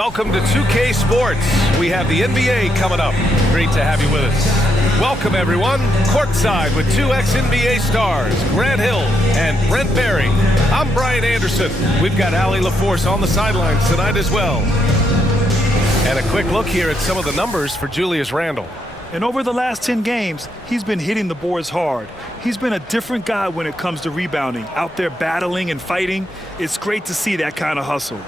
Welcome to 2K Sports. We have the NBA coming up. Great to have you with us. Welcome, everyone. Courtside with two ex-NBA stars, Grant Hill and Brent Barry. I'm Brian Anderson. We've got Allie LaForce on the sidelines tonight as well. And a quick look here at some of the numbers for Julius Randle. And over the last 10 games, he's been hitting the boards hard. He's been a different guy when it comes to rebounding, out there battling and fighting. It's great to see that kind of hustle.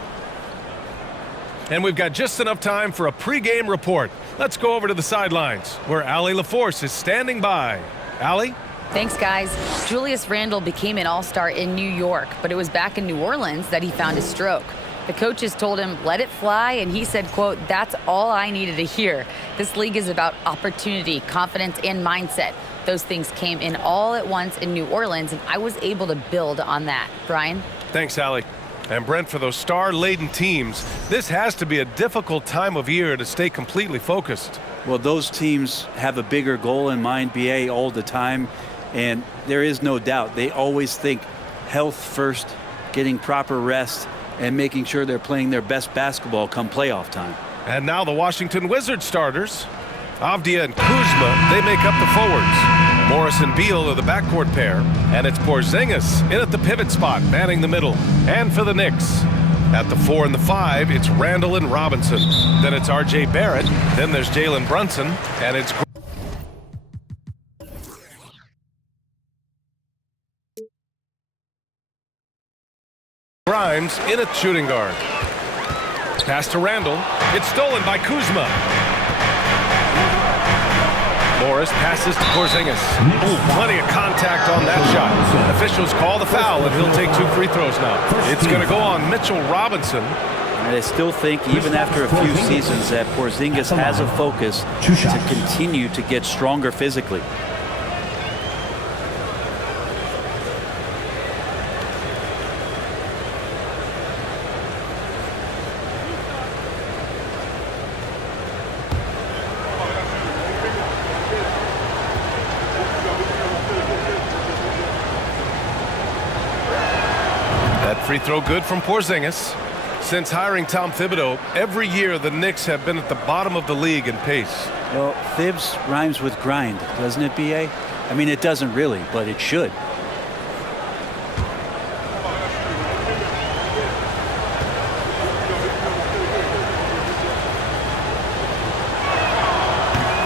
And we've got just enough time for a pregame report. Let's go over to the sidelines, where Allie LaForce is standing by. Allie? Thanks, guys. Julius Randle became an all-star in New York, but it was back in New Orleans that he found his stroke. The coaches told him, let it fly, and he said, quote, that's all I needed to hear. This league is about opportunity, confidence, and mindset. Those things came in all at once in New Orleans, and I was able to build on that. Brian? Thanks, Allie. And Brent, for those star-laden teams, this has to be a difficult time of year to stay completely focused. Well, those teams have a bigger goal in mind, BA, all the time, and there is no doubt. They always think health first, getting proper rest, and making sure they're playing their best basketball come playoff time. And now the Washington Wizards starters. Avdia and Kuzma, they make up the forwards. Morris and Beal are the backcourt pair. And it's Porzingis in at the pivot spot, manning the middle. And for the Knicks, at the 4 and the 5, it's Randle and Robinson. Then it's R.J. Barrett. Then there's Jalen Brunson. And it's Grimes in at shooting guard. Pass to Randle. It's stolen by Kuzma. Morris passes to Porzingis. Ooh, plenty of contact on that shot. Officials call the foul, and he'll take 2 free throws now. It's going to go on Mitchell Robinson. And I still think, even after a few seasons, that Porzingis has a focus to continue to get stronger physically. Free throw good from Porzingis. Since hiring Tom Thibodeau, every year the Knicks have been at the bottom of the league in pace. Well, Thibs rhymes with grind, doesn't it, B.A.? I mean, it doesn't really, but it should.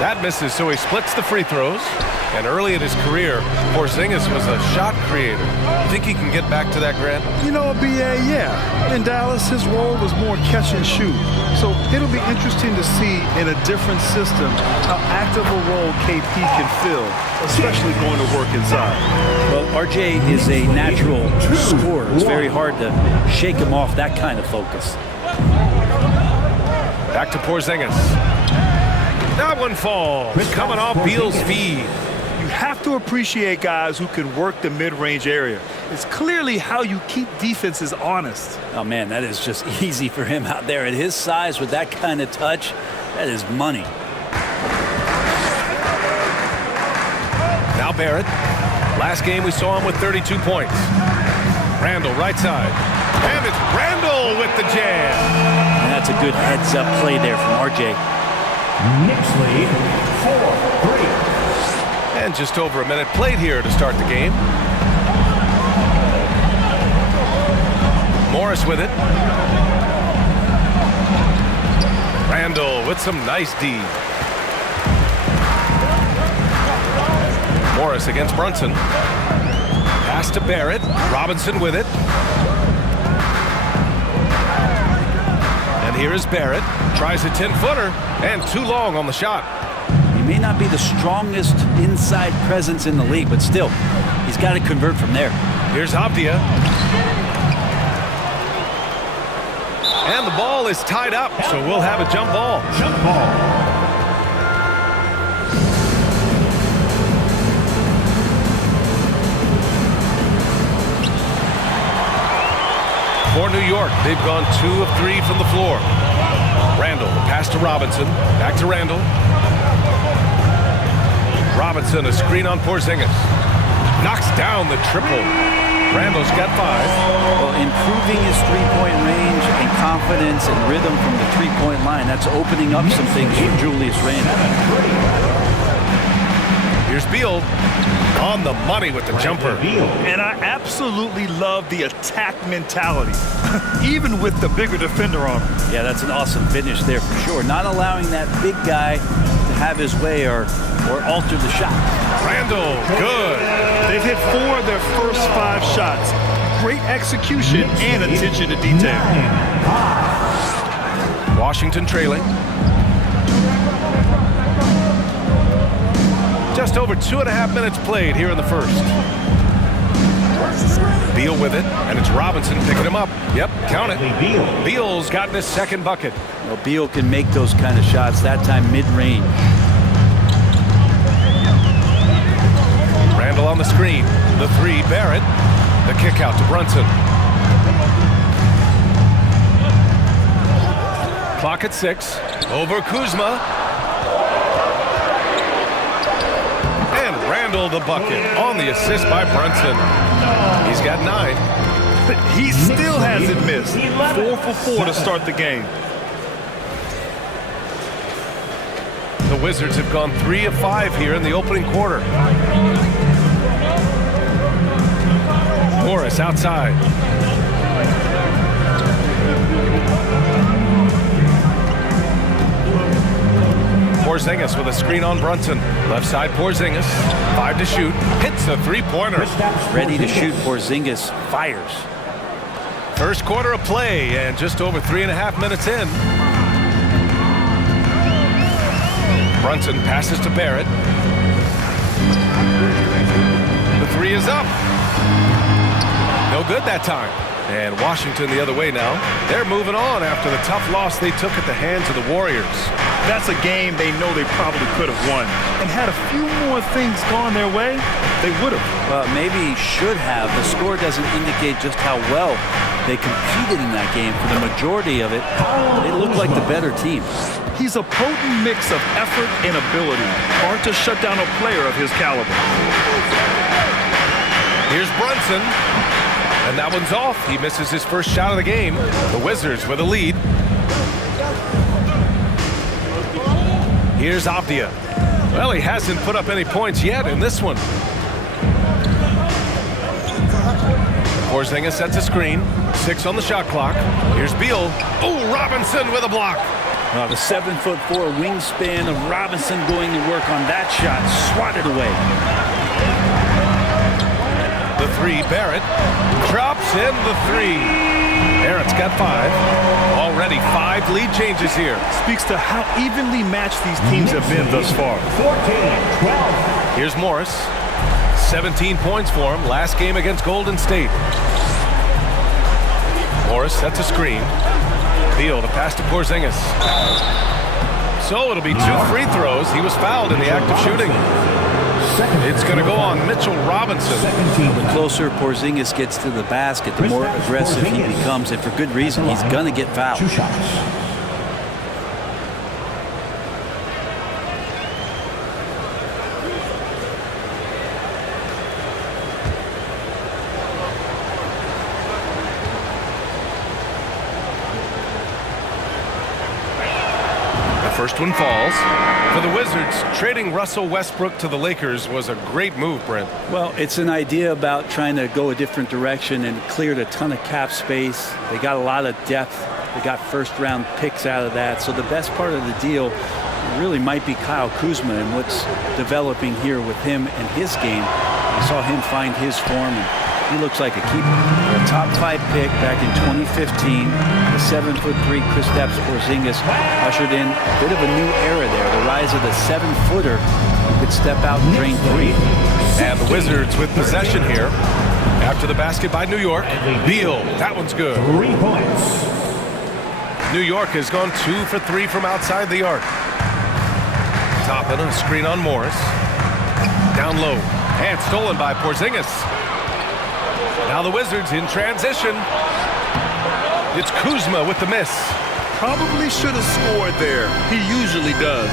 That misses, so he splits the free throws. And early in his career, Porzingis was a shot creator. Think he can get back to that, Grant? You know, BA, yeah. In Dallas, his role was more catch and shoot. So it'll be interesting to see in a different system how active a role KP can fill, especially going to work inside. Well, RJ is a natural scorer. It's very hard to shake him off that kind of focus. Back to Porzingis. That one falls, coming off Beal's feed. You have to appreciate guys who can work the mid-range area. It's clearly how you keep defenses honest. Oh, man, that is just easy for him out there. At his size with that kind of touch, that is money. Now Barrett. Last game we saw him with 32 points. Randle, right side. And it's Randle with the jam. And that's a good heads-up play there from RJ. Knicks lead 4-3. And just over a minute played here to start the game. Morris with it. Randle with some nice D. Morris against Brunson. Pass to Barrett. Robinson with it. And here is Barrett. Tries a 10-footer and too long on the shot. He may not be the strongest inside presence in the league, but still, he's got to convert from there. Here's Avdia. And the ball is tied up, so we'll have a jump ball. Jump ball. For New York, they've gone 2 of 3 from the floor. Randle, pass to Robinson. Back to Randle. Robinson, a screen on Porzingis. Knocks down the triple. Randall's got 5. Well, improving his three-point range and confidence and rhythm from the three-point line, that's opening up some things for Julius Randle. Here's Beal on the money with the jumper. And I absolutely love the attack mentality, even with the bigger defender on him. Yeah, that's an awesome finish there for sure. Not allowing that big guy to have his way or alter the shot. Randall, good. They've hit 4 of their first 5 shots. Great execution and attention to detail. Washington trailing. Just over 2.5 minutes played here in the first. Beal with it, and it's Robinson picking him up. Yep, count it. Beal's gotten his second bucket. Well, Beal can make those kind of shots, that time mid-range. Randall on the screen. The 3, Barrett. The kick out to Brunson. Clock at 6. Over Kuzma. And Randall the bucket on the assist by Brunson. He's got 9. He still hasn't missed. 4 for 4 to start the game. The Wizards have gone 3 of 5 here in the opening quarter. Morris outside. Porzingis with a screen on Brunson. Left side Porzingis. 5 to shoot. Hits a three-pointer. Ready to shoot. Porzingis fires. First quarter of play and just over 3.5 minutes in. Brunson passes to Barrett. The 3 is up. No good that time. And Washington the other way now. They're moving on after the tough loss they took at the hands of the Warriors. That's a game they know they probably could have won. And had a few more things gone their way, they would have. Well, maybe should have. The score doesn't indicate just how well they competed in that game. For the majority of it, they looked like the better team. He's a potent mix of effort and ability. Hard to shut down a player of his caliber. Here's Brunson. And that one's off. He misses his first shot of the game. The Wizards with a lead. Here's Avdia. Well, he hasn't put up any points yet in this one. Porzingis sets a screen. 6 on the shot clock. Here's Beal. Oh, Robinson with a block. The 7'4" wingspan of Robinson going to work on that shot. Swatted away. The 3, Barrett. Drops in the 3. Barrett's got 5. Already 5 lead changes here. Speaks to how evenly matched these teams have been thus far. 14-12. Here's Morris. 17 points for him. Last game against Golden State. Morris sets a screen. Beal to pass to Porzingis. So it'll be 2 free throws. He was fouled in the act of shooting. It's going to go on Mitchell Robinson. The closer Porzingis gets to the basket, the more aggressive he becomes, and for good reason. He's going to get fouled. 2 shots. First one falls. For the Wizards, trading Russell Westbrook to the Lakers was a great move, Brent. Well, it's an idea about trying to go a different direction and cleared a ton of cap space. They got a lot of depth. They got first-round picks out of that. So the best part of the deal really might be Kyle Kuzma and what's developing here with him and his game. We saw him find his form, and he looks like a keeper. A top 5 pick back in 2015. The 7'3" Kristaps Porzingis ushered in a bit of a new era there. The rise of the 7-footer who could step out and drain 3. And the Wizards with possession here. After the basket by New York. Beal, that one's good. 3 points. New York has gone 2 for 3 from outside the arc. Toppin, a screen on Morris. Down low. And stolen by Porzingis. Now the Wizards in transition. It's Kuzma with the miss. Probably should have scored there. He usually does.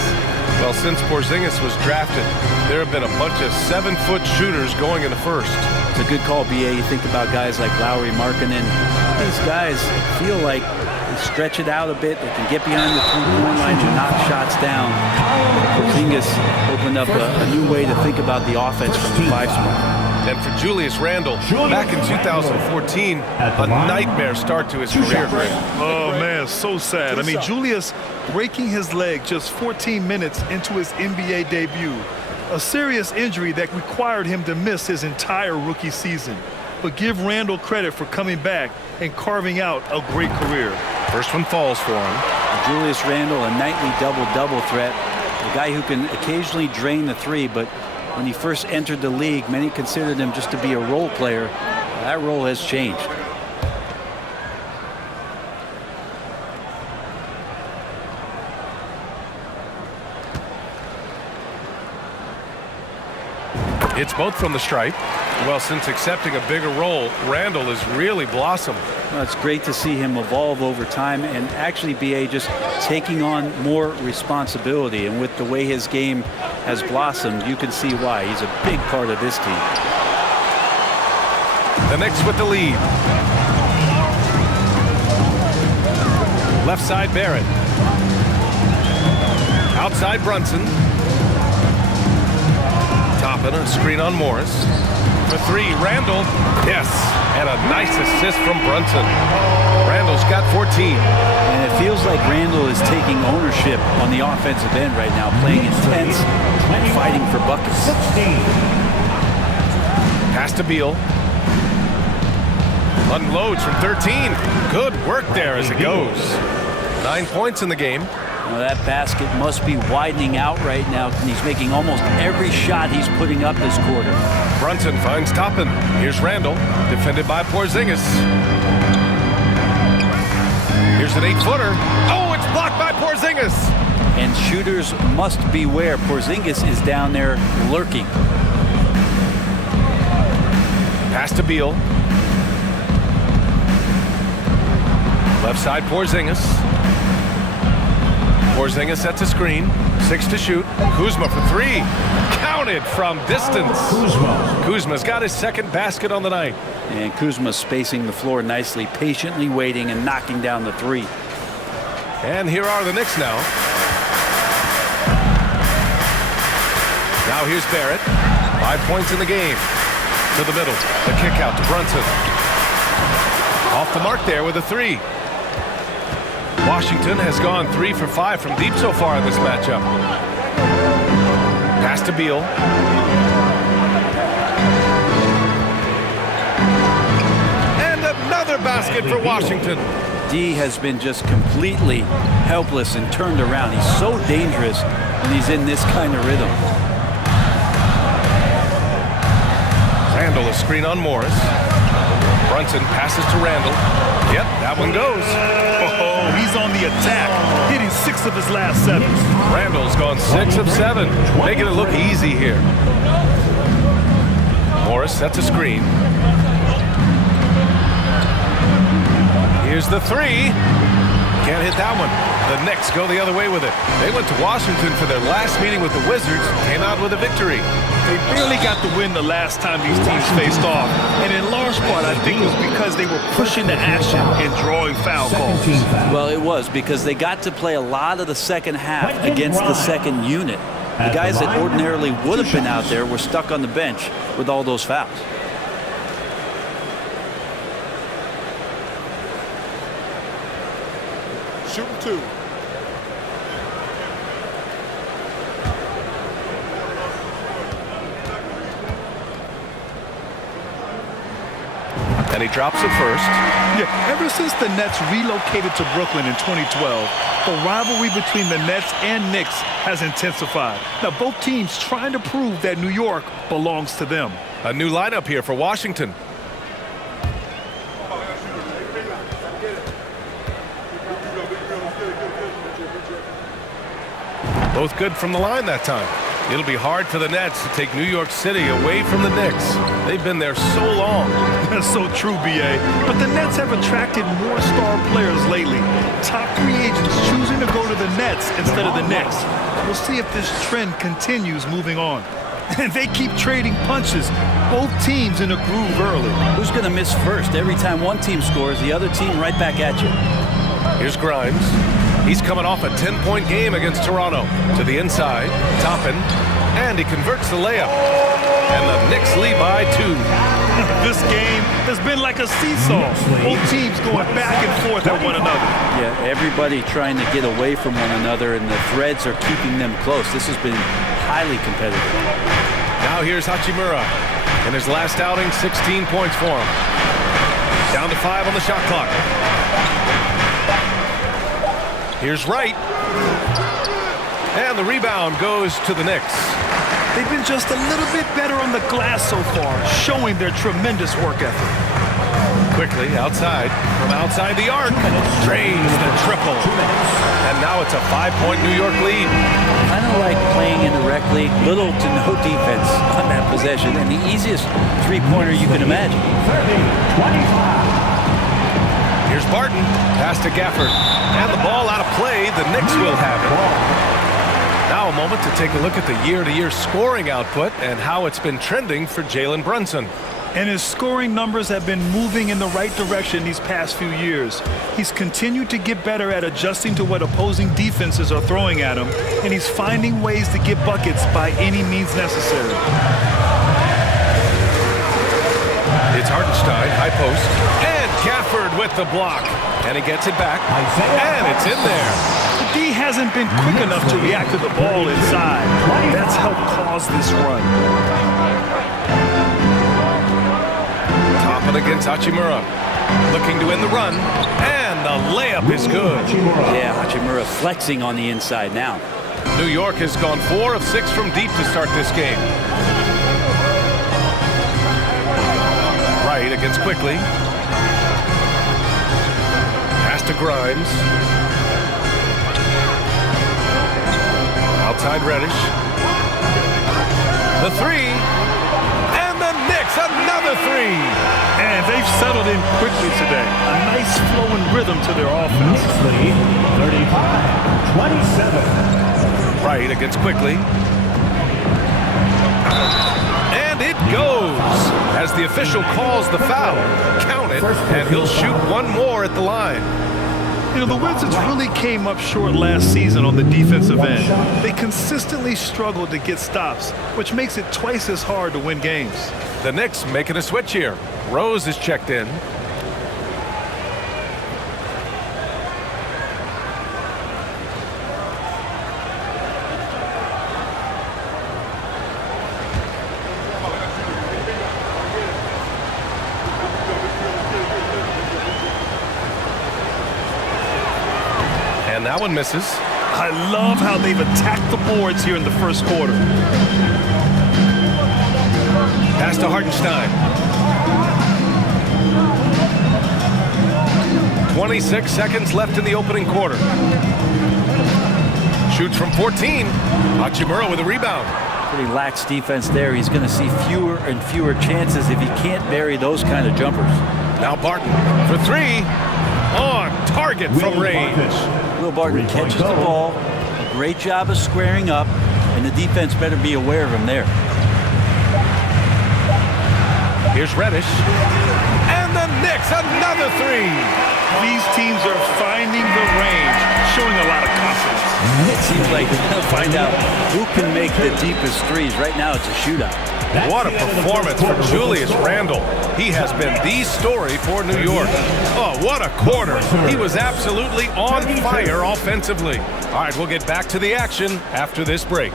Well, since Porzingis was drafted, there have been a bunch of 7-foot shooters going in the first. It's a good call, BA. You think about guys like Lowry, Markkanen. These guys feel like they stretch it out a bit. They can get behind the three-point line and knock shots down. Porzingis opened up a new way to think about the offense from the 5 spot. And for Julius Randle, back in 2014, a nightmare start to his career. Oh, man, so sad. I mean, Julius breaking his leg just 14 minutes into his NBA debut. A serious injury that required him to miss his entire rookie season. But give Randle credit for coming back and carving out a great career. First one falls for him. Julius Randle, a nightly double-double threat. A guy who can occasionally drain the three, but when he first entered the league, many considered him just to be a role player. That role has changed. It's both from the stripe. Well, since accepting a bigger role, Randle has really blossomed. Well, it's great to see him evolve over time and actually BA just taking on more responsibility. And with the way his game has blossomed, you can see why. He's a big part of this team. The Knicks with the lead. Left side Barrett. Outside Brunson. Toppin, a screen on Morris. For 3, Randle. Yes, and a nice assist from Brunson. Randle's got 14. And it feels like Randle is taking ownership on the offensive end right now, playing intense and fighting for buckets. Pass to Beal. Unloads from 13. Good work there as it goes. 9 points in the game. Well, that basket must be widening out right now, and he's making almost every shot he's putting up this quarter. Brunson finds Toppin. Here's Randle, defended by Porzingis. Here's an 8-footer. Oh, it's blocked by Porzingis. And shooters must beware. Porzingis is down there lurking. Pass to Beal. Left side Porzingis. Porzingis sets a screen. 6 to shoot. Kuzma for 3. Counted from distance. Kuzma's got his second basket on the night. And Kuzma spacing the floor nicely, patiently waiting and knocking down the 3. And here are the Knicks now. Now here's Barrett. 5 points in the game. To the middle. The kick out to Brunson. Off the mark there with a 3. Washington has gone 3 for 5 from deep so far in this matchup. Pass to Beal. And another basket for Washington. D has been just completely helpless and turned around. He's so dangerous when he's in this kind of rhythm. Randle a screen on Morris. Brunson passes to Randle. Yep, that one goes. Oh, he's on the attack, hitting 6 of his last 7. Randle's gone 6 of 7, making it look easy here. Morris sets a screen. Here's the 3. Can't hit that one. The Knicks go the other way with it. They went to Washington for their last meeting with the Wizards, came out with a victory. They barely got the win the last time these teams faced off. And in large part, I think it was because they were pushing the action and drawing foul calls. Well, it was because they got to play a lot of the second half against the second unit. The guys that ordinarily would have been out there were stuck on the bench with all those fouls. Shooting 2. And he drops it first. Yeah, ever since the Nets relocated to Brooklyn in 2012, the rivalry between the Nets and Knicks has intensified. Now, both teams trying to prove that New York belongs to them. A new lineup here for Washington. Both good from the line that time. It'll be hard for the Nets to take New York City away from the Knicks. They've been there so long. That's so true, BA. But the Nets have attracted more star players lately. Top free agents choosing to go to the Nets instead of the Knicks. We'll see if this trend continues moving on. And they keep trading punches. Both teams in a groove early. Who's going to miss first? Every time one team scores, the other team right back at you. Here's Grimes. He's coming off a 10-point game against Toronto. To the inside, Toppin, and he converts the layup. And the Knicks lead by 2. This game has been like a seesaw. Both teams going back and forth at one another. Yeah, everybody trying to get away from one another, and the threads are keeping them close. This has been highly competitive. Now here's Hachimura. In his last outing, 16 points for him. Down to 5 on the shot clock. Here's Wright. And the rebound goes to the Knicks. They've been just a little bit better on the glass so far, showing their tremendous work ethic. Quickly outside, from outside the arc, drains the triple. And now it's a 5-point New York lead. Kind of like playing in the rec league, little to no defense on that possession, and the easiest three-pointer you can imagine. 30-25. Here's Barton, pass to Gafford. And the ball out of play, the Knicks will have it. Now a moment to take a look at the year-to-year scoring output and how it's been trending for Jalen Brunson. And his scoring numbers have been moving in the right direction these past few years. He's continued to get better at adjusting to what opposing defenses are throwing at him, and he's finding ways to get buckets by any means necessary. It's Hartenstein, high post, and Gafford with the block. And he gets it back, and it's in there. The D hasn't been quick enough to react to the ball inside. That's helped cause this run. Toppin against Hachimura. Looking to win the run, and the layup is good. Yeah, Hachimura flexing on the inside now. New York has gone 4 of 6 from deep to start this game. Wright against Quickly. Pass to Grimes. Outside Reddish. The 3. And the Knicks, another 3. And they've settled in quickly today. A nice flowing rhythm to their offense. 35-27. Wright against Quickly. And it goes as the official calls the foul. Count it, and he'll shoot one more at the line. You know, the Wizards really came up short last season on the defensive end. They consistently struggled to get stops, which makes it twice as hard to win games. The Knicks making a switch here. Rose is checked in. And that one misses. I love how they've attacked the boards here in the first quarter. Pass to Hartenstein. 26 seconds left in the opening quarter. Shoots from 14. Hachimura with a rebound. Pretty lax defense there. He's going to see fewer and fewer chances if he can't bury those kind of jumpers. Now Barton for 3. On target from range. Will Barton catches the ball. A great job of squaring up, and the defense better be aware of him there. Here's Reddish. And the Knicks, another 3. These teams are finding the range, showing a lot of confidence. It seems like they'll find out who can make the deepest threes. Right now, it's a shootout. What a performance for Julius Randle. He has been the story for New York. Oh, what a quarter. He was absolutely on fire offensively. All right, we'll get back to the action after this break.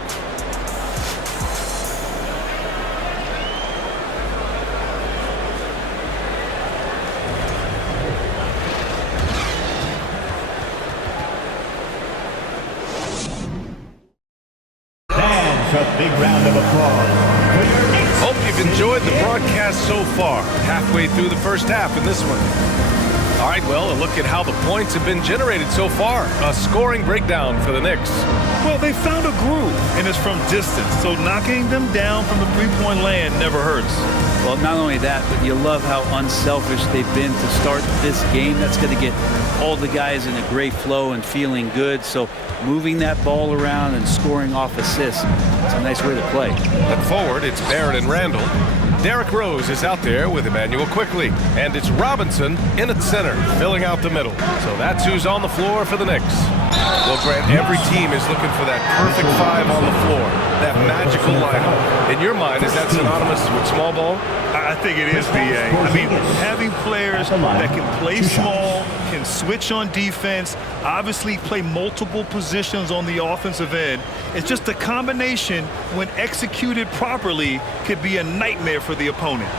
A big round of applause. Hope you've enjoyed the broadcast so far. Halfway through the first half in this one. All right, well, a look at how the points have been generated so far. A scoring breakdown for the Knicks. Well, they found a groove, and it's from distance, so knocking them down from the three-point land never hurts. Well, not only that, but you love how unselfish they've been to start this game. That's going to get all the guys in a great flow and feeling good. So moving that ball around and scoring off assists, it's a nice way to play. But forward, it's Barrett and Randall. Derrick Rose is out there with Emmanuel Quickly. And it's Robinson in at center, filling out the middle. So that's who's on the floor for the Knicks. Well, Grant, every team is looking for that perfect five on the floor, that magical lineup. In your mind, is that synonymous with small ball? I think it is, B.A. I mean, having players that can play small, can switch on defense, obviously play multiple positions on the offensive end. It's just a combination, when executed properly, could be a nightmare for the opponent.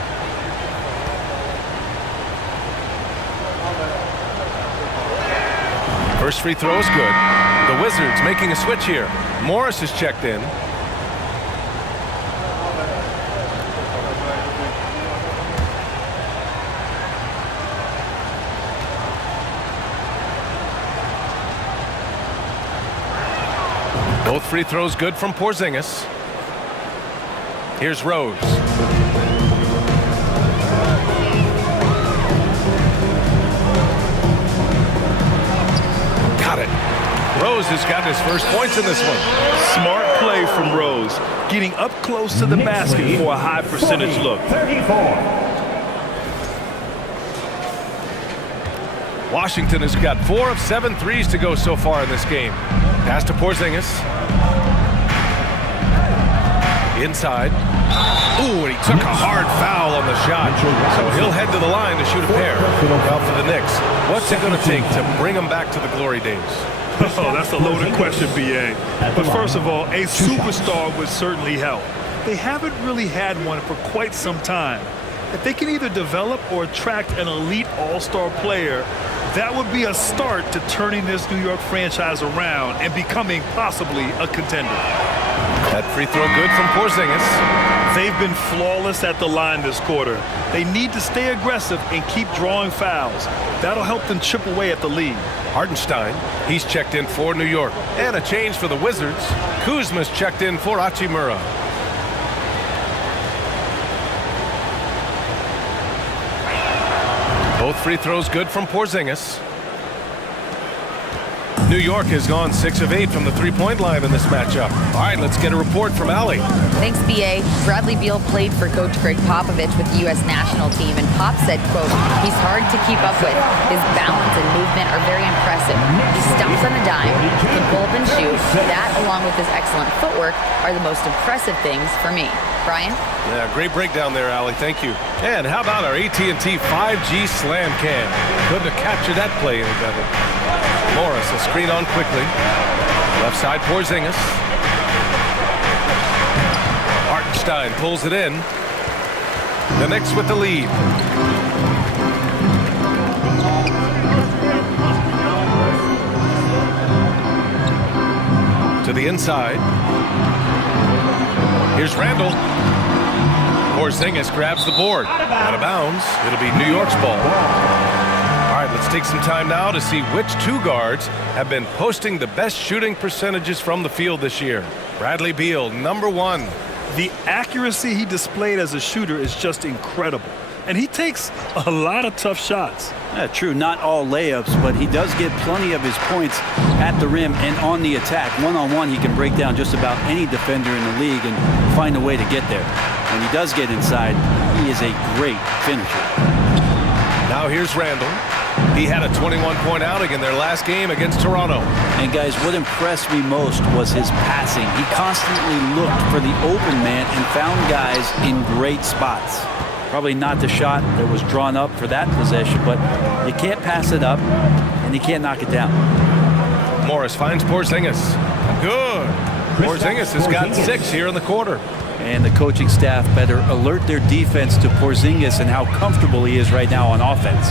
First free throw is good. The Wizards making a switch here. Morris is checked in. Both free throws good from Porzingis. Here's Rose. Got it. Rose has got his first points in this one. Smart play from Rose, getting up close to the basket for a high percentage look. 34. Washington has got 4 of 7 threes to go so far in this game. Pass to Porzingis. Inside. Ooh, and he took a hard foul on the shot. So he'll head to the line to shoot a pair. Well, for the Knicks, what's it going to take to bring them back to the glory days? Oh, that's a loaded question, B.A. But first of all, a superstar would certainly help. They haven't really had one for quite some time. If they can either develop or attract an elite all-star player, that would be a start to turning this New York franchise around and becoming possibly a contender. That free throw good from Porzingis. They've been flawless at the line this quarter. They need to stay aggressive and keep drawing fouls. That'll help them chip away at the lead. Hartenstein, he's checked in for New York. And a change for the Wizards. Kuzma's checked in for Hachimura. Both free throws good from Porzingis. New York has gone 6 of 8 from the three-point line in this matchup. All right, let's get a report from Allie. Thanks, B.A. Bradley Beal played for Coach Greg Popovich with the U.S. national team, and Pop said, quote, he's hard to keep up with. His balance and movement are very impressive. He stumps on a dime, can pull up and shoot. That, along with his excellent footwork, are the most impressive things for me. Brian? Yeah, great breakdown there, Allie. Thank you. And how about our AT&T 5G Slam Cam? Couldn't have captured that play any better. Morris, a screen on quickly. Left side, Porzingis. Hartenstein pulls it in. The Knicks with the lead. To the inside. Here's Randall. Porzingis grabs the board. Out of bounds. It'll be New York's ball. All right, let's take some time now to see which two guards have been posting the best shooting percentages from the field this year. Bradley Beal, number 1. The accuracy he displayed as a shooter is just incredible. And he takes a lot of tough shots. Yeah, true, not all layups, but he does get plenty of his points at the rim and on the attack. One-on-one, he can break down just about any defender in the league and find a way to get there. When he does get inside, he is a great finisher. Now here's Randall. He had a 21-point outing in their last game against Toronto. And guys, what impressed me most was his passing. He constantly looked for the open man and found guys in great spots. Probably not the shot that was drawn up for that possession, but you can't pass it up and you can't knock it down. Morris finds Porzingis. Good. Porzingis has got 6 here in the quarter. And the coaching staff better alert their defense to Porzingis and how comfortable he is right now on offense.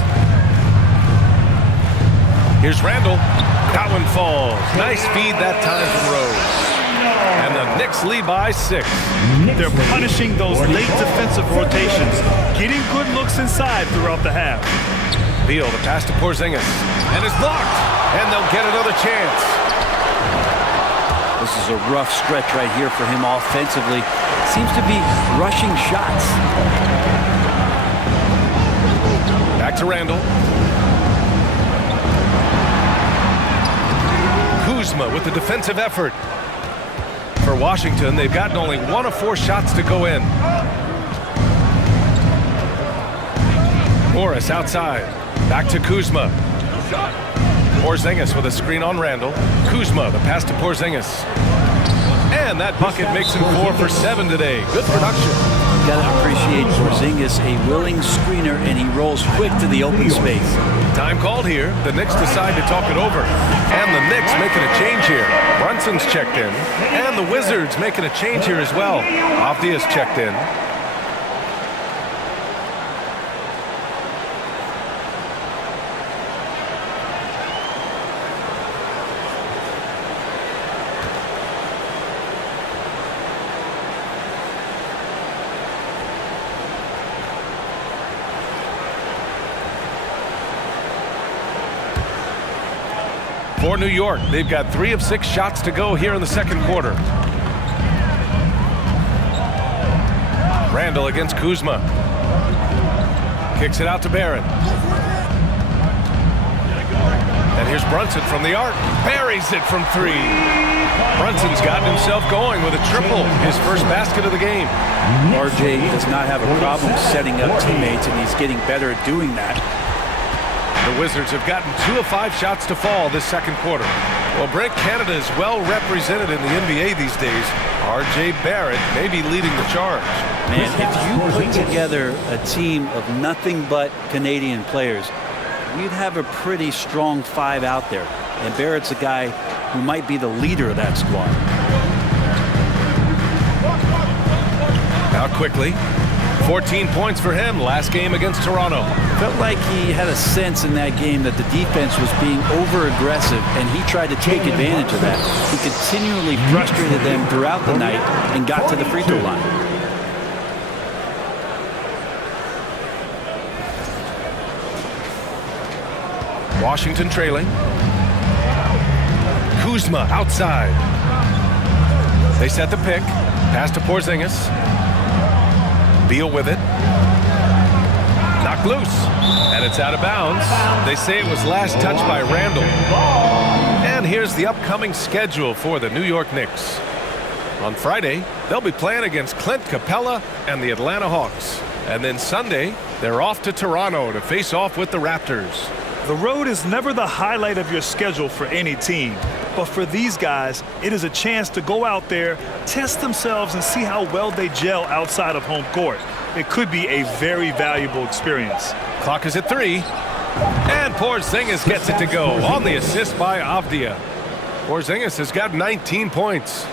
Here's Randall. That one falls. Nice feed that time from Rose. And the Knicks lead by 6. They're punishing those late defensive rotations, getting good looks inside throughout the half. Beal, the pass to Porzingis. And it's blocked. And they'll get another chance. This is a rough stretch right here for him offensively. Seems to be rushing shots. Back to Randall. Kuzma with the defensive effort. For Washington, they've gotten only 1 of 4 shots to go in. Morris outside. Back to Kuzma. Porzingis with a screen on Randall. Kuzma, the pass to Porzingis. And that bucket makes him 4 for 7 today. Good production. You got to appreciate Porzingis, a willing screener, and he rolls quick to the open space. Time called here. The Knicks decide to talk it over. And the Knicks making a change here. Brunson's checked in. And the Wizards making a change here as well. Avdia's checked in. For New York, they've got 3 of 6 shots to go here in the second quarter. Randall against Kuzma. Kicks it out to Barrett. And here's Brunson from the arc. Buries it from 3. Brunson's gotten himself going with a triple, his first basket of the game. RJ does not have a problem setting up teammates, and he's getting better at doing that. The Wizards have gotten 2 of 5 shots to fall this second quarter. Well, Brent, Canada is well represented in the NBA these days. RJ Barrett may be leading the charge. Man, if you put together a team of nothing but Canadian players, you'd have a pretty strong 5 out there. And Barrett's a guy who might be the leader of that squad. Now quickly, 14 points for him last game against Toronto. Felt like he had a sense in that game that the defense was being over-aggressive, and he tried to take advantage of that. He continually frustrated them throughout the night and got to the free throw line. Washington trailing. Kuzma outside. They set the pick. Pass to Porzingis. Beal with it. Knocked loose. And it's out of bounds. They say it was last touched by Randall. And here's the upcoming schedule for the New York Knicks. On Friday, they'll be playing against Clint Capella and the Atlanta Hawks. And then Sunday, they're off to Toronto to face off with the Raptors. The road is never the highlight of your schedule for any team. But for these guys, it is a chance to go out there, test themselves, and see how well they gel outside of home court. It could be a very valuable experience. Clock is at 3. And Porzingis gets it to go on the assist by Avdia. Porzingis has got 19 points.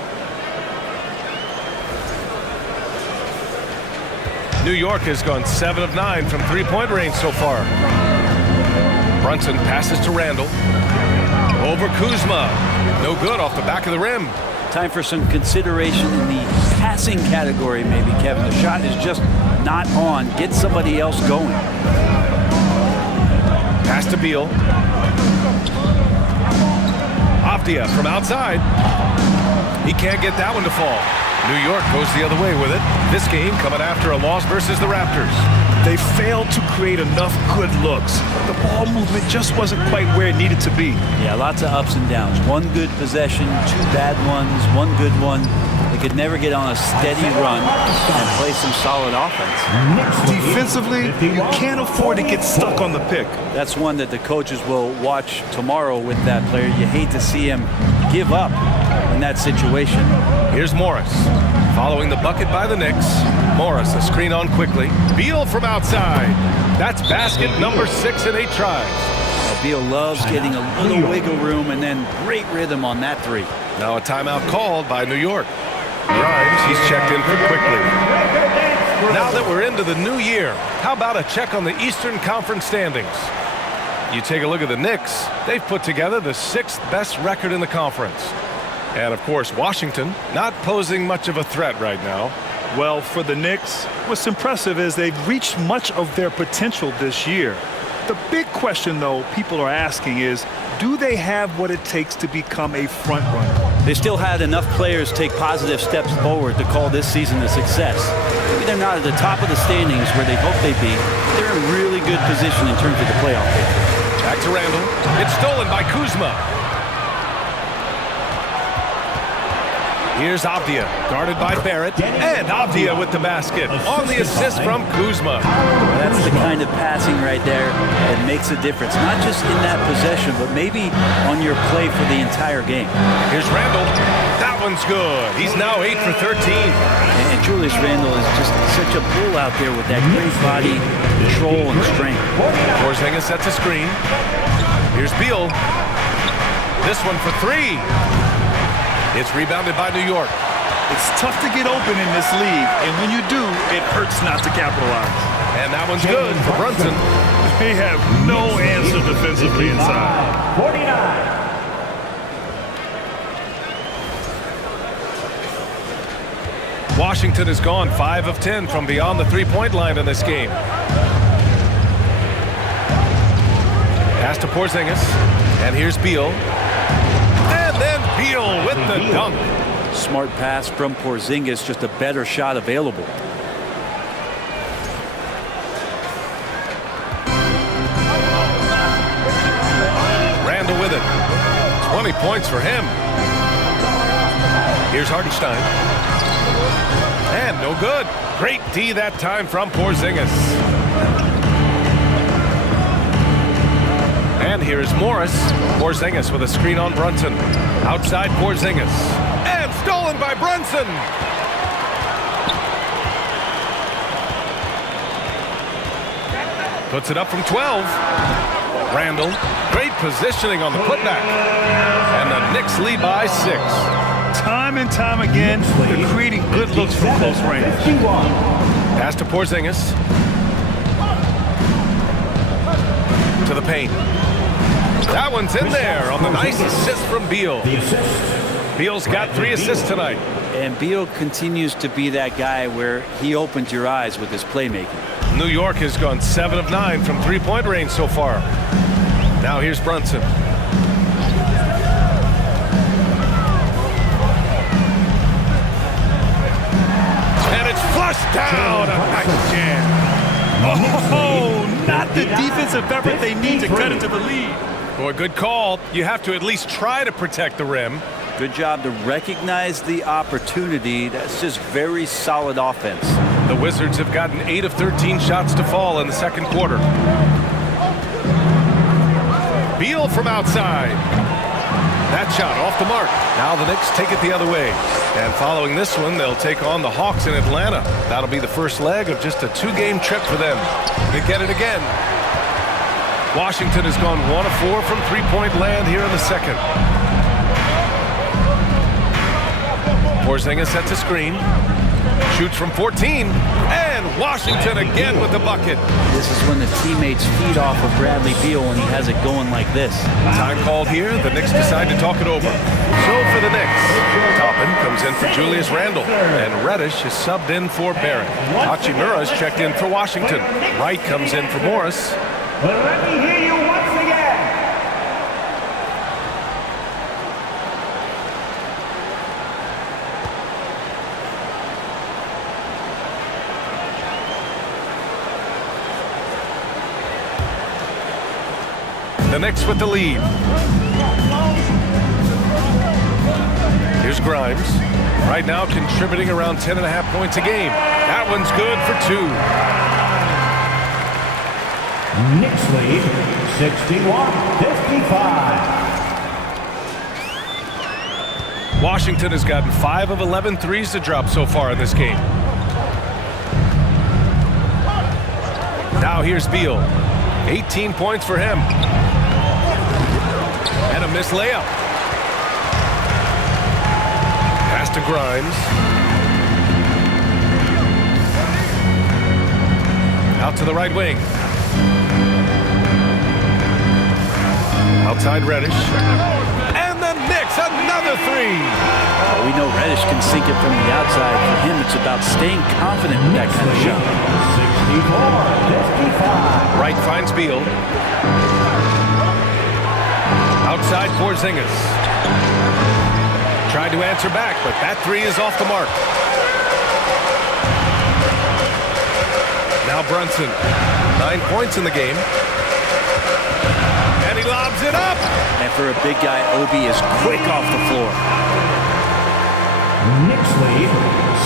New York has gone 7 of 9 from three-point range so far. Brunson passes to Randall. Over Kuzma. No good off the back of the rim. Time for some consideration in the passing category, maybe, Kevin. The shot is just not on. Get somebody else going. Pass to Beal. Avdia from outside. He can't get that one to fall. New York goes the other way with it. This game coming after a loss versus the Raptors. They failed to create enough good looks. The ball movement just wasn't quite where it needed to be. Yeah, lots of ups and downs. One good possession, 2 bad ones, 1 good one. They could never get on a steady run and play some solid offense. Defensively, you can't afford to get stuck on the pick. That's one that the coaches will watch tomorrow with that player. You hate to see him give up in that situation. Here's Morris. Following the bucket by the Knicks. Morris, a screen on quickly. Beal from outside. That's basket number 6 in 8 tries. Beal loves getting a little wiggle room and then great rhythm on that 3. Now a timeout called by New York. Grimes, he's checked in for quickly. Now that we're into the new year, how about a check on the Eastern Conference standings? You take a look at the Knicks, they've put together the 6th best record in the conference. And of course, Washington not posing much of a threat right now. Well, for the Knicks, what's impressive is they've reached much of their potential this year. The big question, though, people are asking is, do they have what it takes to become a front runner? They still had enough players take positive steps forward to call this season a success. Maybe they're not at the top of the standings where they hope they'd be. They're in really good position in terms of the playoff picture. Back to Randall. It's stolen by Kuzma. Here's Avdia, guarded by Barrett, and Avdia with the basket on the assist from Kuzma. That's the kind of passing right there that makes a difference, not just in that possession, but maybe on your play for the entire game. Here's Randall. That one's good. He's now 8 for 13. And Julius Randle is just such a bull out there with that great body control and strength. Porzingis sets a screen. Here's Beal. This one for 3. It's rebounded by New York. It's tough to get open in this league, and when you do, it hurts not to capitalize. And that one's good for Brunson. They have no answer defensively inside. 49. Washington has gone 5 of 10 from beyond the three-point line in this game. Pass to Porzingis, and here's Beal. And then Beal with the dunk. Smart pass from Porzingis, just a better shot available. Randall with it. 20 points for him. Here's Hartenstein. And no good. Great D that time from Porzingis. And here's Morris. Porzingis with a screen on Brunson. Outside Porzingis. And stolen by Brunson. Puts it up from 12. Randall. Great positioning on the putback. And the Knicks lead by 6. Time and time again, they're creating good looks from close range. Pass to Porzingis. To the paint. That one's in there on the nice assist from Beal. Beal's got 3 assists tonight. And Beal continues to be that guy where he opens your eyes with his playmaking. New York has gone 7 of 9 from three-point range so far. Now here's Brunson. And it's flushed down. A nice jam. Oh, not the defensive effort they need to cut into the lead. Boy, good call. You have to at least try to protect the rim. Good job to recognize the opportunity. That's just very solid offense. The Wizards have gotten 8 of 13 shots to fall in the second quarter. Beal from outside. That shot off the mark. Now the Knicks take it the other way. And following this one, they'll take on the Hawks in Atlanta. That'll be the first leg of just a 2-game trip for them. They get it again. Washington has gone 1 of 4 from three-point land here in the second. Porzingis sets a screen. Shoots from 14. And Washington again with the bucket. This is when the teammates feed off of Bradley Beal when he has it going like this. Time called here. The Knicks decide to talk it over. So for the Knicks, Toppin comes in for Julius Randle. And Reddish is subbed in for Barrett. Hachimura is checked in for Washington. Wright comes in for Morris. Well, let me hear you once again. The Knicks with the lead. Here's Grimes. Right now contributing around 10.5 points a game. That one's good for 2. Knicks lead 61-55. Washington has gotten 5 of 11 threes to drop so far in this game. Now here's Beal. 18 points for him. And a missed layup. Pass to Grimes. Out to the right wing. Outside Reddish. And the Knicks, another 3. We know Reddish can sink it from the outside. For him, it's about staying confident with that kind of shot. 64-55. Wright finds Beal. Outside Porzingis. Tried to answer back, but that three is off the mark. Now Brunson. 9 points in the game. And he lobs it up. And for a big guy, Obi is quick off the floor. Knicks lead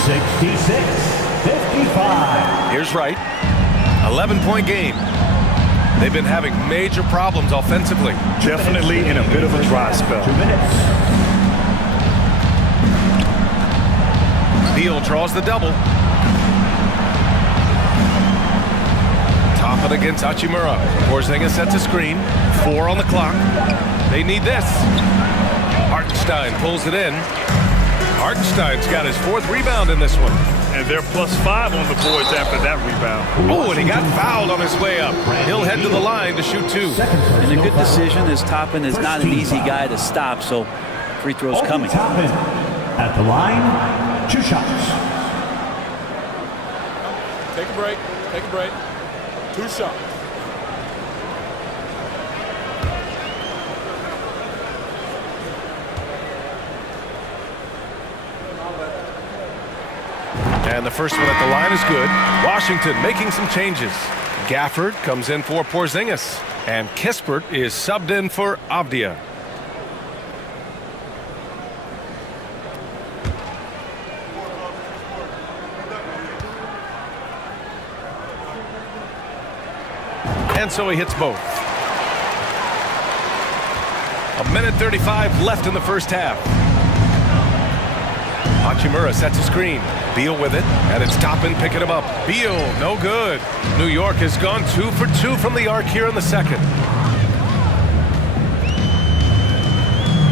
66-55. Here's Wright. 11-point game. They've been having major problems offensively. Definitely in a bit of a dry spell. 2 minutes. Beal draws the double. Top it against Hachimura. Porzingis sets a screen. 4 on the clock. They need this. Hartenstein pulls it in. Hartenstein's got his 4th rebound in this one. And they're +5 on the boards after that rebound. Oh, and he got fouled on his way up. He'll head to the line to shoot 2. And a good decision as Toppin is not an easy guy to stop, so free throw's coming. Toppin at the line, 2 shots. Take a break. Take a break. 2 shots. And the first one at the line is good. Washington making some changes. Gafford comes in for Porzingis. And Kispert is subbed in for Avdia. And so he hits both. 1:35 left in the first half. Hachimura sets a screen. Beal with it, and it's Toppin picking him up. Beal, no good. New York has gone 2 for 2 from the arc here in the second.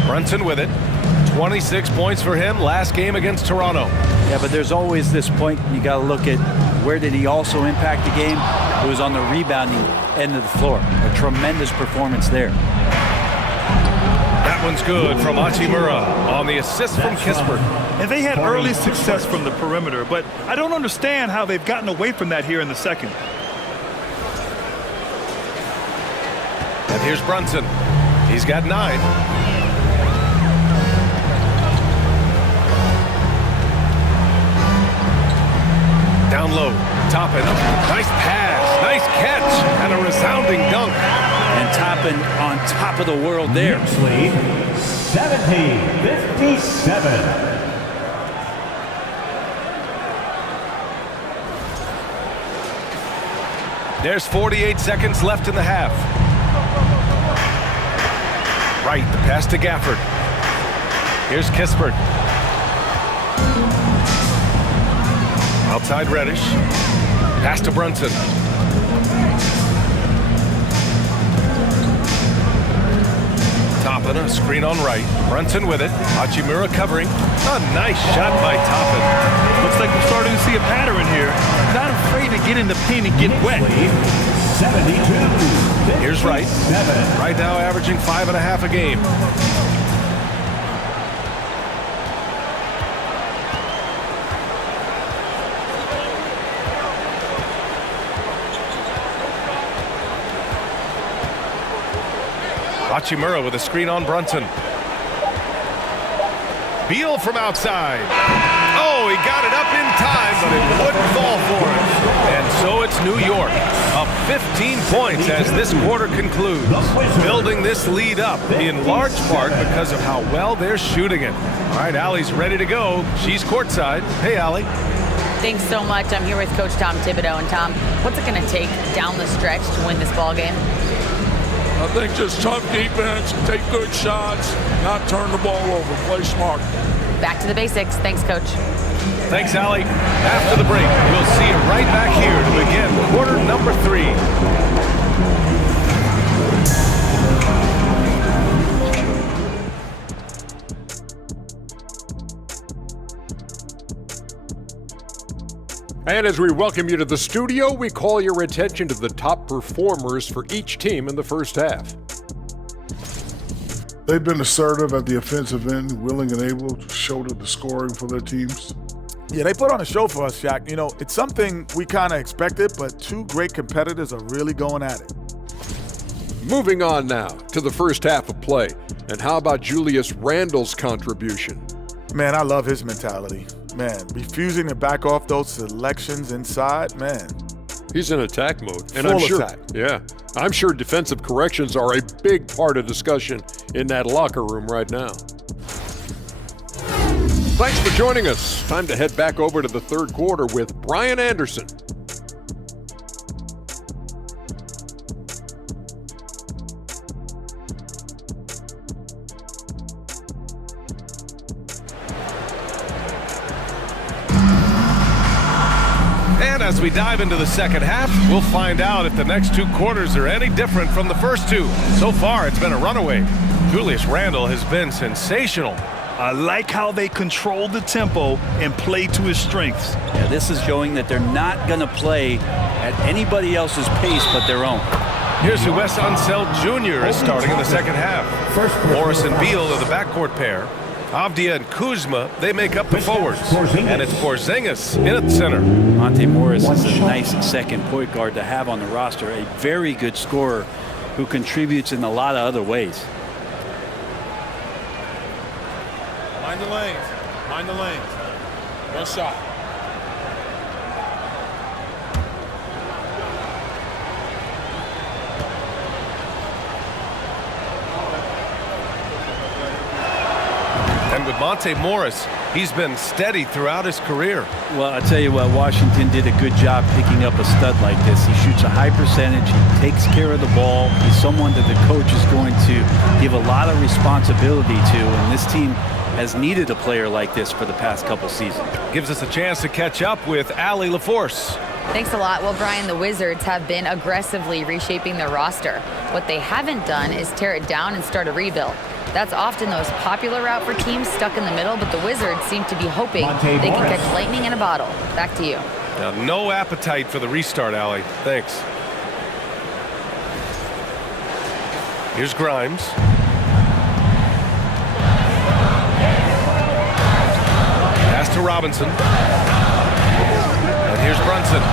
Brunson with it. 26 points for him last game against Toronto. Yeah, but there's always this point you got to look at where did he also impact the game. It was on the rebounding end of the floor. A tremendous performance there. That one's good from Hachimura on the assist from Kispert. And they had early success from the perimeter, but I don't understand how they've gotten away from that here in the second. And here's Brunson. He's got 9. Down low. Toppin. Nice pass. Nice catch. And a resounding dunk. And Toppin on top of the world there. Knicks lead 70-57. There's 48 seconds left in the half. Right, the pass to Gafford. Here's Kispert. Outside Reddish. Pass to Brunson. Toppin, a screen on right. Brunson with it. Hachimura covering. A nice shot by Toppin. Looks like we're starting to see a pattern here. Not afraid to get in the paint and get wet. 72. Here's Wright. Right now averaging 5.5 a game. Hachimura with a screen on Brunson. Beal from outside. Oh, he got it up in time, but it wouldn't fall for him. And so it's New York, up 15 points as this quarter concludes, building this lead up in large part because of how well they're shooting it. All right, Allie's ready to go. She's courtside. Hey, Allie. Thanks so much. I'm here with Coach Tom Thibodeau. And Tom, what's it going to take down the stretch to win this ball game? I think just tough defense, take good shots, not turn the ball over, play smart. Back to the basics. Thanks, Coach. Thanks, Allie. After the break, we'll see you right back here to begin quarter number 3. And as we welcome you to the studio, we call your attention to the top performers for each team in the first half. They've been assertive at the offensive end, willing and able to shoulder the scoring for their teams. Yeah, they put on a show for us, Shaq. You know, it's something we kind of expected, but two great competitors are really going at it. Moving on now to the first half of play. And how about Julius Randle's contribution? Man, I love his mentality. Man, refusing to back off those selections inside, man. He's in attack mode. And Full I'm sure, attack. Yeah, I'm sure defensive corrections are a big part of discussion in that locker room right now. Thanks for joining us. Time to head back over to the third quarter with Brian Anderson. And as we dive into the second half, we'll find out if the next two quarters are any different from the first two. So far, it's been a runaway. Julius Randle has been sensational. I like how they control the tempo and play to his strengths. Yeah, this is showing that they're not going to play at anybody else's pace but their own. Here's who Wes Unseld Jr. is starting in the second half. Morris and Beal are the backcourt pair. Avdia and Kuzma, they make up the forwards. And it's Porzingis in at center. Monte Morris is a nice second point guard to have on the roster. A very good scorer who contributes in a lot of other ways. Mind the lanes. Mind the lanes. One shot. And with Monte Morris, he's been steady throughout his career. Well, I tell you what, Washington did a good job picking up a stud like this. He shoots a high percentage. He takes care of the ball. He's someone that the coach is going to give a lot of responsibility to, and this team has needed a player like this for the past couple seasons. Gives us a chance to catch up with Allie LaForce. Thanks a lot. Well, Brian, the Wizards have been aggressively reshaping their roster. What they haven't done is tear it down and start a rebuild. That's often the most popular route for teams stuck in the middle, but the Wizards seem to be hoping they can catch lightning in a bottle. Back to you. Now, no appetite for the restart, Allie. Thanks. Here's Grimes. Pass to Robinson. And here's Brunson.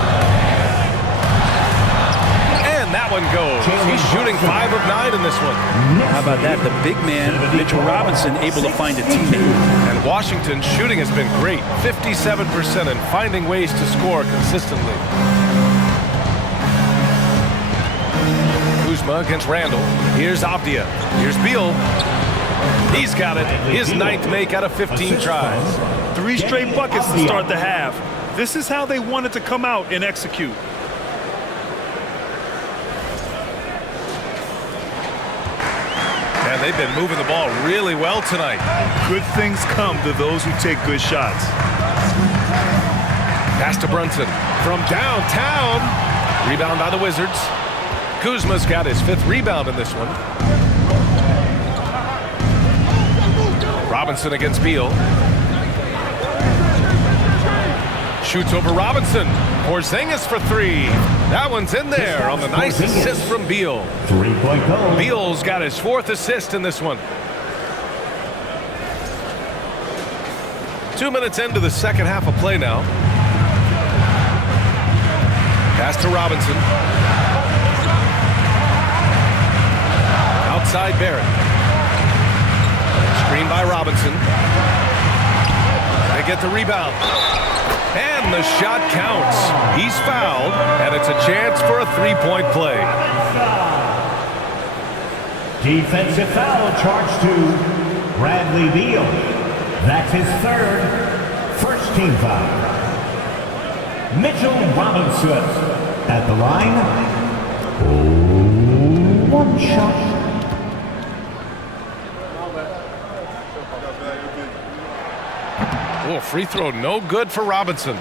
And that one goes. He's shooting 5 of 9 in this one. How about that? The big man, Mitchell Robinson, able to find a teammate. And Washington's shooting has been great. 57% and finding ways to score consistently. Kuzma against Randle. Here's Avdia. Here's Beal. He's got it. His 9th make out of 15 tries. 3 straight buckets to start the half. This is how they wanted to come out and execute. And they've been moving the ball really well tonight. Good things come to those who take good shots. Pass to Brunson from downtown. Rebound by the Wizards. Kuzma's got his 5th rebound in this one. Robinson against Beal. Shoots over Robinson. Porzingis for 3. That one's in there on the nice assist from Beal. 3-point goal. Beal's got his 4th assist in this one. 2 minutes into the second half of play now. Pass to Robinson. Outside Barrett. Screen by Robinson. They get the rebound. And the shot counts. He's fouled, and it's a chance for a 3-point play. Defensive foul charged to Bradley Beal. That's his 3rd, first team foul. Mitchell Robinson at the line. 1 shot. Oh, free throw no good for Robinson.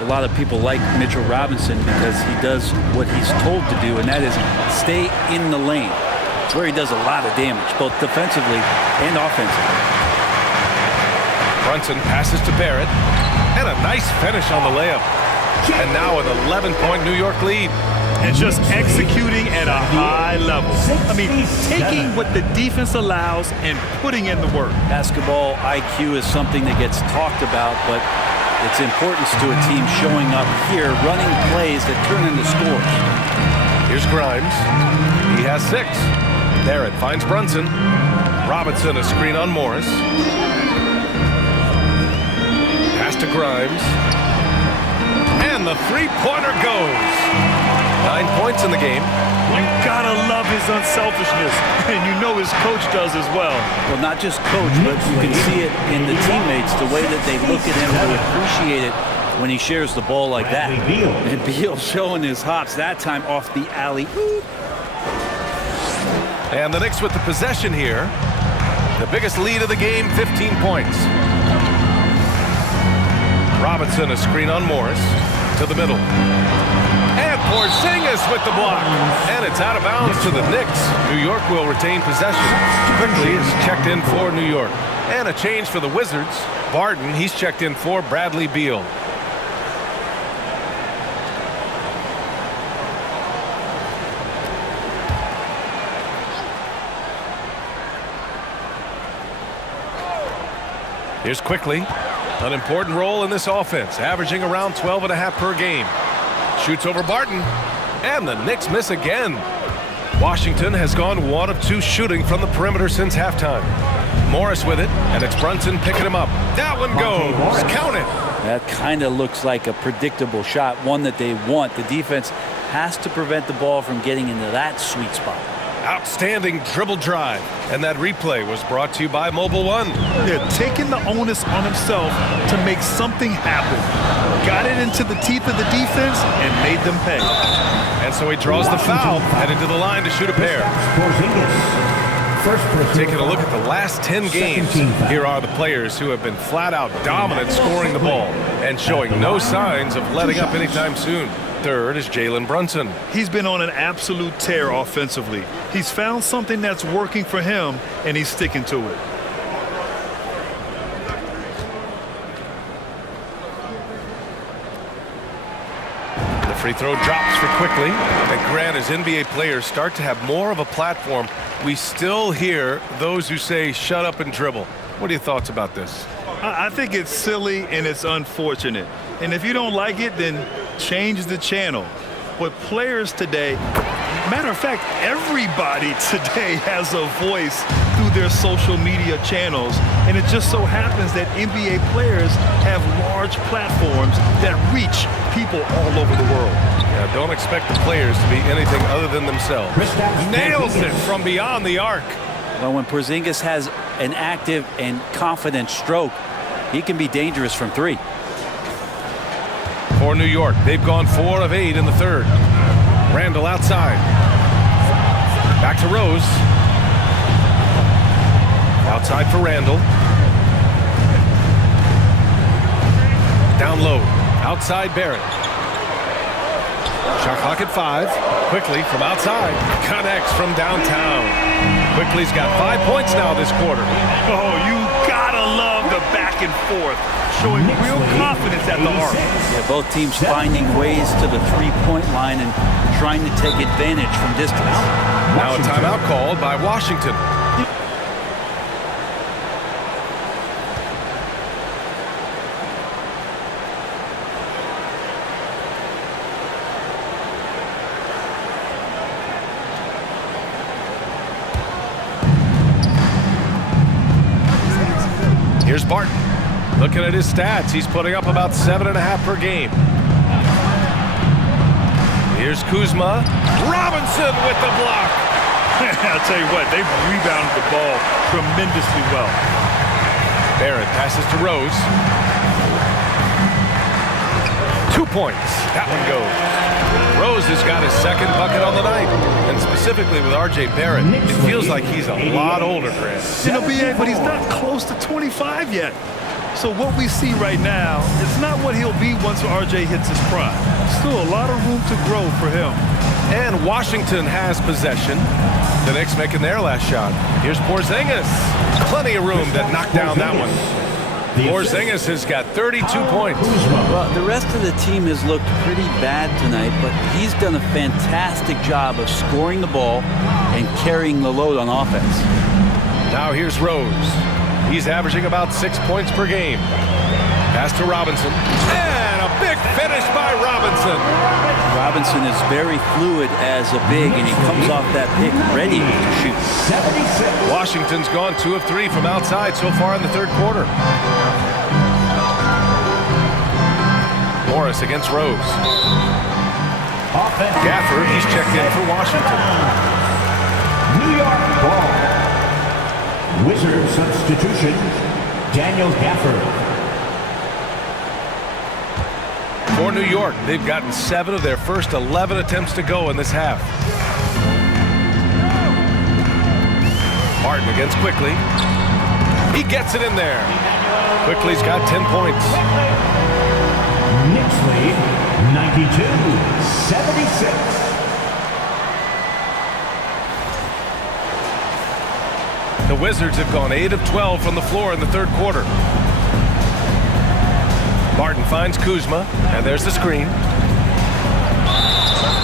A lot of people like Mitchell Robinson because he does what he's told to do, and that is stay in the lane. It's where he does a lot of damage, both defensively and offensively. Brunson passes to Barrett, and a nice finish on the layup. And now an 11-point New York lead. and just executing at a high level. I mean, taking what the defense allows and putting in the work. Basketball IQ is something that gets talked about, but its importance to a team showing up here, running plays that turn into scores. Here's Grimes. He has 6. Barrett finds Brunson. Robinson, a screen on Morris. Pass to Grimes. And the three-pointer goes. 9 points in the game. You gotta love his unselfishness, and you know his coach does as well. Well, not just coach, but you can see it in the teammates, the way that they look at him, they appreciate it when he shares the ball like that. And Beal showing his hops, that time off the alley. And the Knicks with the possession here. The biggest lead of the game, 15 points. Robinson, a screen on Morris, to the middle. And Porzingis with the block. And it's out of bounds to the Knicks. New York will retain possession. Quickly is checked in for New York. And a change for the Wizards. Barton, he's checked in for Bradley Beal. Here's Quickly. An important role in this offense, averaging around 12.5 per game. Shoots over Barton, and the Knicks miss again. Washington has gone 1 of 2 shooting from the perimeter since halftime. Morris with it, and it's Brunson picking him up. That one goes. Count it. That kind of looks like a predictable shot, one that they want. The defense has to prevent the ball from getting into that sweet spot. Outstanding dribble drive. And that replay was brought to you by Mobile One. They're taking the onus on himself to make something happen. Got it into the teeth of the defense and made them pay. And so he draws the foul, headed to the line to shoot a pair. Taking a look at the last 10 games, here are the players who have been flat out dominant scoring the ball and showing no signs of letting up anytime soon. Third is Jalen Brunson. He's been on an absolute tear offensively. He's found something that's working for him, and he's sticking to it. The free throw drops for Quickly. And Grant, as NBA players start to have more of a platform, we still hear those who say, shut up and dribble. What are your thoughts about this? I think it's silly and it's unfortunate. And if you don't like it, then change the channel. But players today, matter of fact, everybody today has a voice through their social media channels. And it just so happens that NBA players have large platforms that reach people all over the world. Yeah, don't expect the players to be anything other than themselves. Nails it from beyond the arc. Well, when Porzingis has an active and confident stroke, he can be dangerous from 3. For New York, they've gone 4 of 8 in the third. Randall outside. Back to Rose. Outside for Randall. Down low. Outside Barrett. Shot clock at 5. Quickly from outside. Connects from downtown. Quickly's got 5 points now this quarter. Oh, you gotta love the back and forth, showing real confidence at the arc. Yeah, both teams finding ways to the three-point line and trying to take advantage from distance. Now a timeout called by Washington. Here's Barton. Looking at his stats, he's putting up about 7.5 per game. Here's Kuzma. Robinson with the block. I'll tell you what, they've rebounded the ball tremendously well. Barrett passes to Rose. 2 points. That one goes. Rose has got his second bucket on the night. And specifically with R.J. Barrett, it feels like he's a lot older, Chris. You know, B.A., but he's not close to 25 yet. So what we see right now is not what he'll be once R.J. hits his prime. Still a lot of room to grow for him. And Washington has possession. The Knicks making their last shot. Here's Porzingis. Plenty of room that knocked down that one. Porzingis has got 32 points. Well, the rest of the team has looked pretty bad tonight, but he's done a fantastic job of scoring the ball and carrying the load on offense. Now here's Rose. He's averaging about 6 points per game. Pass to Robinson. And a big finish by Robinson. Robinson is very fluid as a big, and he comes off that pick ready to shoot. Washington's gone 2 of 3 from outside so far in the third quarter. Morris against Rose. Gafford, he's checked in for Washington. New York ball. Wizard substitution, Daniel Gafford. For New York, they've gotten 7 of their first 11 attempts to go in this half. Martin against Quickly. He gets it in there. Quickly's got 10 points. Knicks lead, 92-76. The Wizards have gone 8 of 12 from the floor in the third quarter. Martin finds Kuzma, and there's the screen.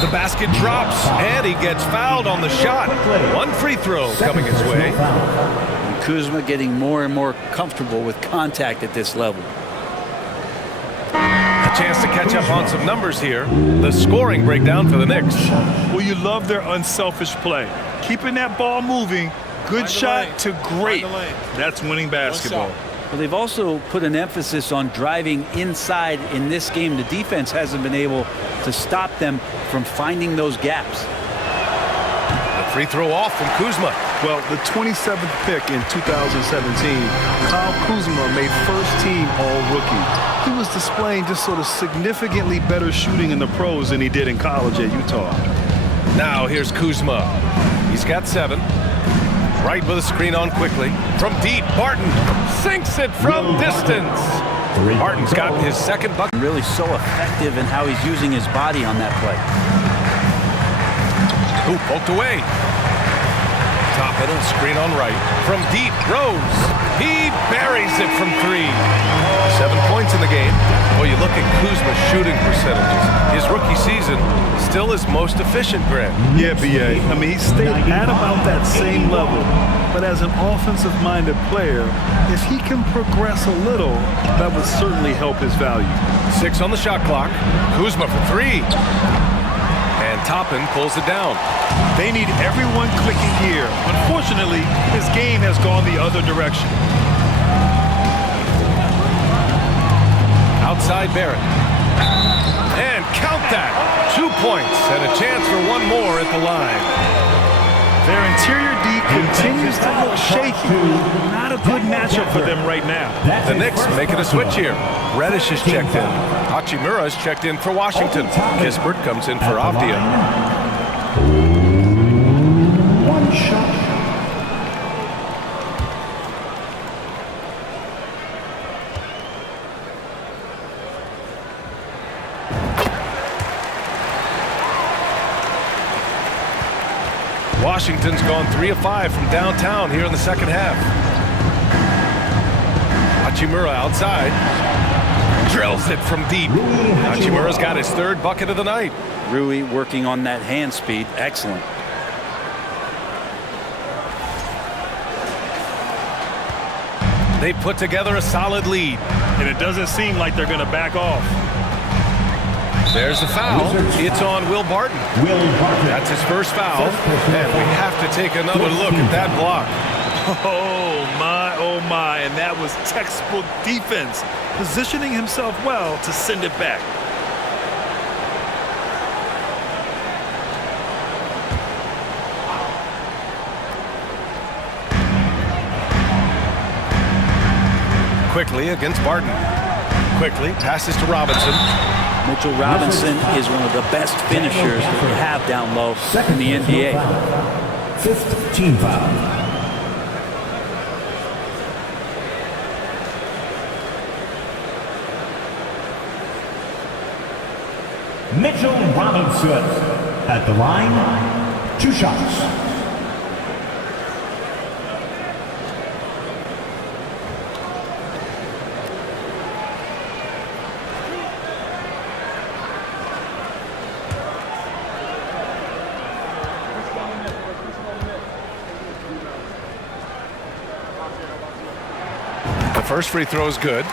The basket drops, and he gets fouled on the shot. 1 free throw coming his way. And Kuzma getting more and more comfortable with contact at this level. A chance to catch up on some numbers here. The scoring breakdown for the Knicks. Well, you love their unselfish play. Keeping that ball moving, good shot to great. That's winning basketball. Well, they've also put an emphasis on driving inside in this game. The defense hasn't been able to stop them from finding those gaps. A free throw off from Kuzma. Well, the 27th pick in 2017, Kyle Kuzma made first team All-Rookie. He was displaying just sort of significantly better shooting in the pros than he did in college at Utah. Now here's Kuzma. He's got 7. Right with a screen on Quickly. From deep, Barton sinks it from distance. Barton's got his second bucket. Really so effective in how he's using his body on that play. Ooh, poked away. Top of the screen on right. From deep, Rose. He buries it from 3. 7 points in the game. Well, you look at Kuzma's shooting percentages. His rookie season still his most efficient, Grant. Yeah, B.A. I mean, he stayed at about that same level. But as an offensive-minded player, if he can progress a little, that would certainly help his value. 6 on the shot clock. Kuzma for 3. And Toppin pulls it down. They need everyone clicking here. Unfortunately, his game has gone the other direction. Outside Barrett. And count that. 2 points and a chance for 1 more at the line. Their interior D continues to look shaky. Not a good matchup for them right now. The Knicks making a switch here. Reddish is checked in. Hachimura is checked in for Washington. Kispert comes in for Avdia. 1 shot. Washington's gone 3 of 5 from downtown here in the second half. Hachimura outside. Drills it from deep. Hachimura's got his 3rd bucket of the night. Rui working on that hand speed. Excellent. They put together a solid lead. And it doesn't seem like they're going to back off. There's the foul. It's on Will Barton. That's his first foul. And we have to take another look at that block. Oh my, and that was textbook defense, positioning himself well to send it back. Quickly against Barton. Quickly passes to Robinson. Mitchell Robinson is one of the best finishers that we have down low in the NBA. 5th team foul. Mitchell Robinson at the line, 2 shots. The first free throw is good.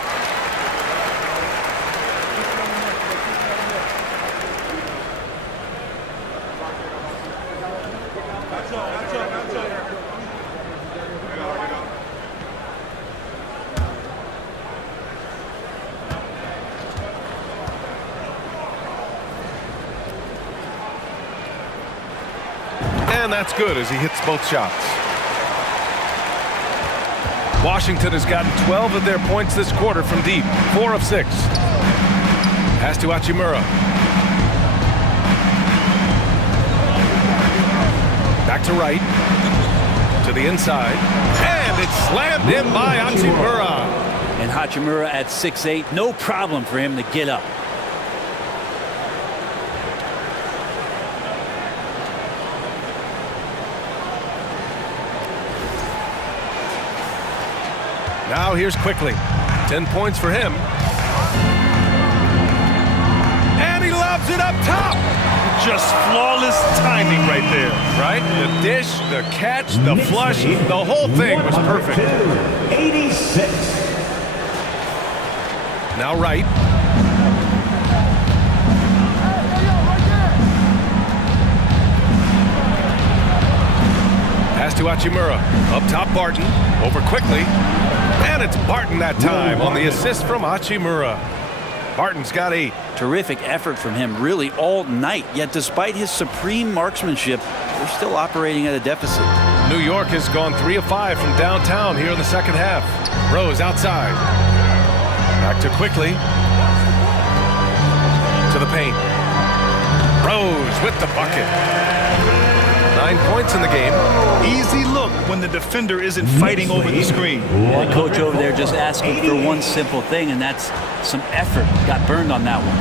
And that's good as he hits both shots. Washington has gotten 12 of their points this quarter from deep, 4 of 6. Pass to Hachimura. Back to right, to the inside, and it's slammed in by Hachimura. And Hachimura at 6'8", no problem for him to get up. Now here's Quickly. 10 points for him. And he lobs it up top. Just flawless timing right there. Right? The dish, the catch, the flush, the whole thing was perfect. 86. Now right. Pass to Hachimura. Up top, Barton. Over Quickly. And it's Barton that time on the assist from Hachimura. Barton's got 8. Terrific effort from him really all night. Yet despite his supreme marksmanship, they're still operating at a deficit. New York has gone 3 of 5 from downtown here in the second half. Rose outside. Back to Quickly. To the paint. Rose with the bucket. 9 points in the game. Easy look when the defender isn't fighting over the screen. And the coach over there just asking for one simple thing, and that's some effort. Got burned on that one.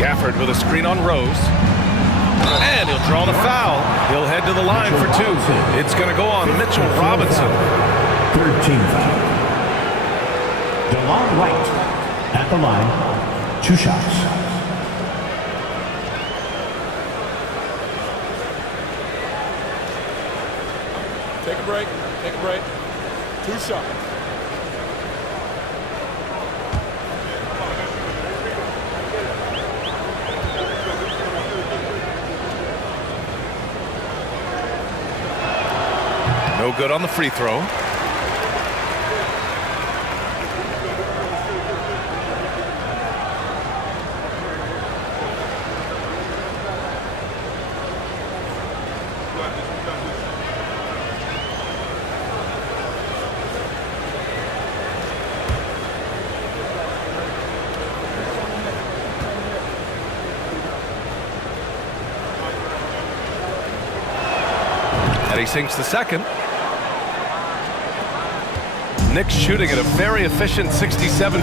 Gafford with a screen on Rose. And he'll draw the foul. He'll head to the line for 2. It's going to go on Mitchell Robinson. 13 foul. DeLon Wright at the line. 2 shots. Take a break. Take a break. 2 shots. No good on the free throw. And he sinks the second. Knicks shooting at a very efficient 67%.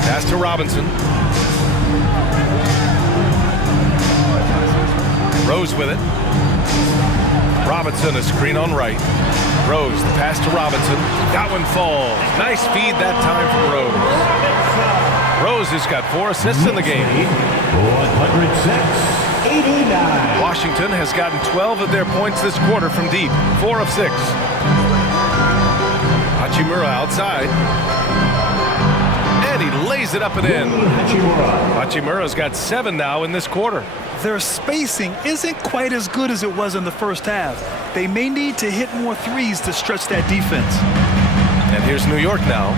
Pass to Robinson. Rose with it. Robinson, a screen on right. Rose, the pass to Robinson. That one falls. Nice feed that time from Rose. Rose has got 4 assists in the game. 106-89. Washington has gotten 12 of their points this quarter from deep, 4 of 6. Hachimura outside. And he lays it up and in. Hachimura's got 7 now in this quarter. Their spacing isn't quite as good as it was in the first half. They may need to hit more threes to stretch that defense. And here's New York now.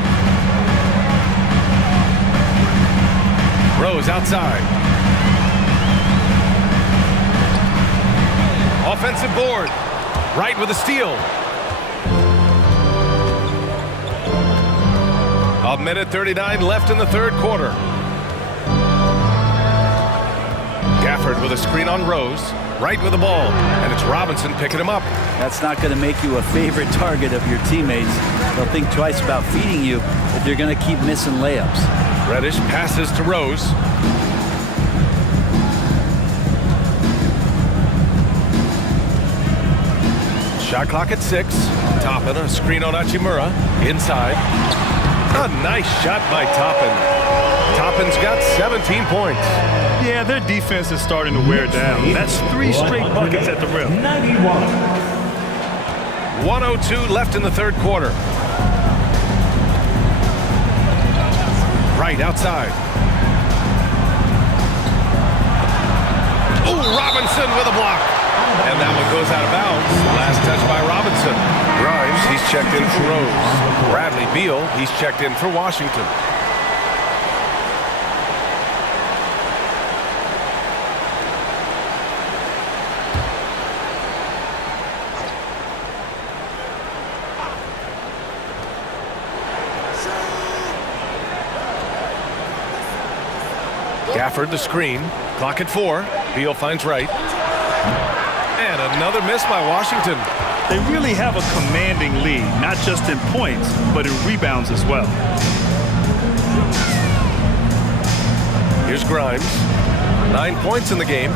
Rose outside. Offensive board. Right with a steal. A minute 39 left in the third quarter. Gafford with a screen on Rose. Right with the ball. And it's Robinson picking him up. That's not going to make you a favorite target of your teammates. They'll think twice about feeding you if they're going to keep missing layups. Reddish passes to Rose. Shot clock at 6. Toppin, a screen on Hachimura. Inside. A nice shot by Toppin. Toppin's got 17 points. Yeah, their defense is starting to wear down. That's 3 straight buckets at the rim. 91. 1:02 left in the third quarter. Right outside. Oh, Robinson with a block. And that one goes out of bounds. Last touch by Robinson. Grimes, he's checked in for Rose. Bradley Beal, he's checked in for Washington. Gafford the screen. Clock at 4. Beal finds right. And another miss by Washington. They really have a commanding lead, not just in points, but in rebounds as well. Here's Grimes. 9 points in the game.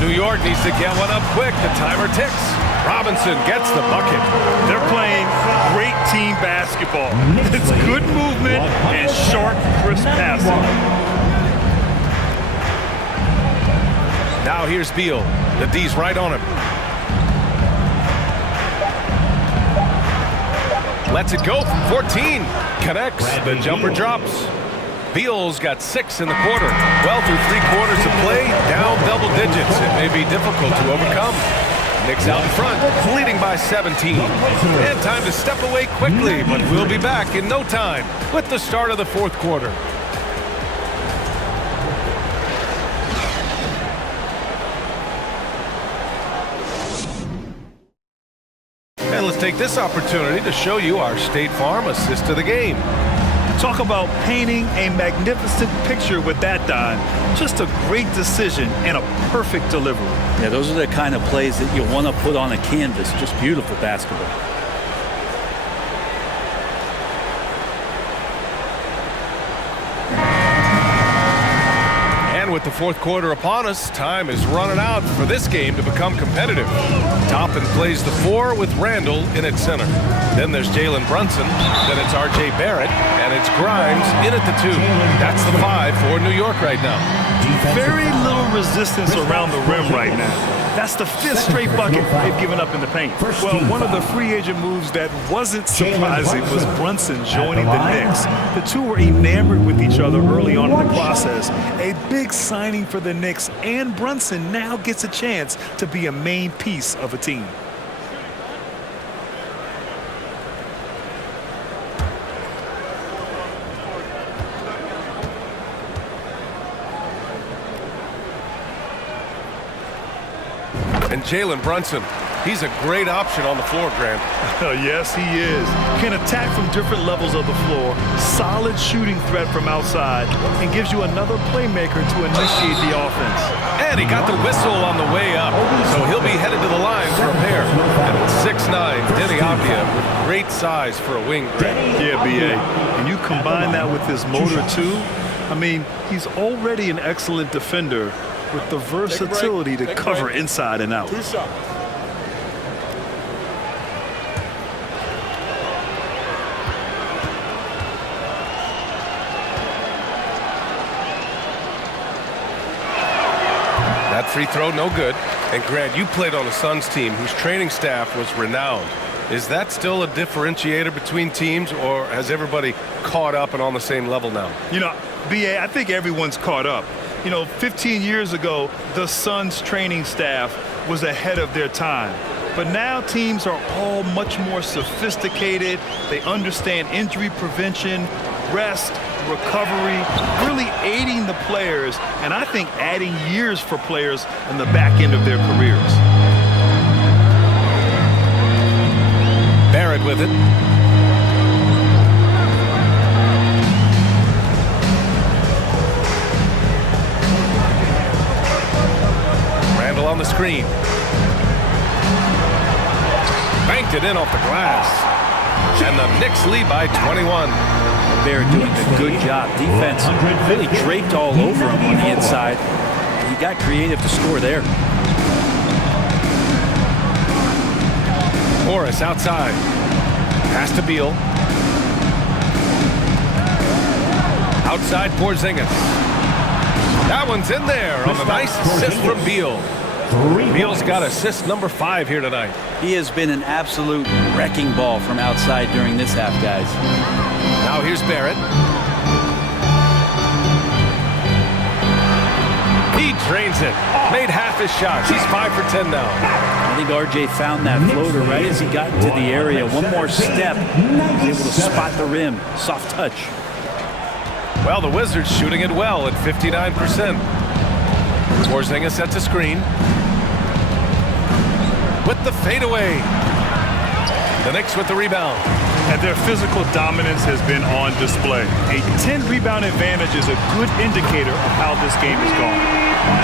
New York needs to get one up quick. The timer ticks. Robinson gets the bucket. They're playing great team basketball. It's good movement and sharp, crisp passing. Now here's Beal. The D's right on him. Lets it go from 14. Connects. The jumper drops. Beal's got 6 in the quarter. Well, through 3 quarters of play, down double digits. It may be difficult to overcome. Knicks out in front, leading by 17. And time to step away quickly, but we'll be back in no time with the start of the fourth quarter. And let's take this opportunity to show you our State Farm assist to the game. Talk about painting a magnificent picture with that dime. Just a great decision and a perfect delivery. Yeah, those are the kind of plays that you want to put on a canvas. Just beautiful basketball. And with the fourth quarter upon us, time is running out for this game to become competitive. Toppin plays the 4 with Randall in at center. Then there's Jalen Brunson. Then it's R.J. Barrett. And it's Grimes in at the 2. That's the 5 for New York right now. Very little resistance around the rim right now. That's the 5th straight bucket they've given up in the paint. Well, one of the free agent moves that wasn't surprising was Brunson joining the Knicks. The two were enamored with each other early on in the process. A big signing for the Knicks, and Brunson now gets a chance to be a main piece of a team. And Jalen Brunson, he's a great option on the floor, Grant. Yes, he is. Can attack from different levels of the floor, solid shooting threat from outside, and gives you another playmaker to initiate the offense. And he got the whistle on the way up, so he'll be headed to the line for a pair. And it's 6'9", Denny Avdia with great size for a wing, Grant. Yeah, B.A. And you combine that with his motor, too. I mean, he's already an excellent defender with the versatility to cover inside and out. 2 shots. That free throw, no good. And Grant, you played on the Suns team whose training staff was renowned. Is that still a differentiator between teams, or has everybody caught up and on the same level now? You know, B.A., I think everyone's caught up. You know, 15 years ago, the Suns training staff was ahead of their time. But now teams are all much more sophisticated. They understand injury prevention, rest, recovery, really aiding the players, and I think adding years for players in the back end of their careers. Barrett with it. Randall on the screen. Banked it in off the glass. And the Knicks lead by 21. Barrett doing a good job. Defense really draped all over him on the inside. He got creative to score there. Torres outside. Pass to Beal. Outside Porzingis. That one's in there on the nice assist from Beal. Beal's got assist number 5 here tonight. He has been an absolute wrecking ball from outside during this half, guys. Now here's Barrett. He drains it. Made half his shots. He's 5 for 10 now. I think RJ found that floater right as he got into the area. One more step, he was able to spot the rim. Soft touch. Well, the Wizards shooting it well at 59%. Porzingis sets a screen. With the fadeaway. The Knicks with the rebound. And their physical dominance has been on display. A 10-rebound advantage is a good indicator of how this game is going.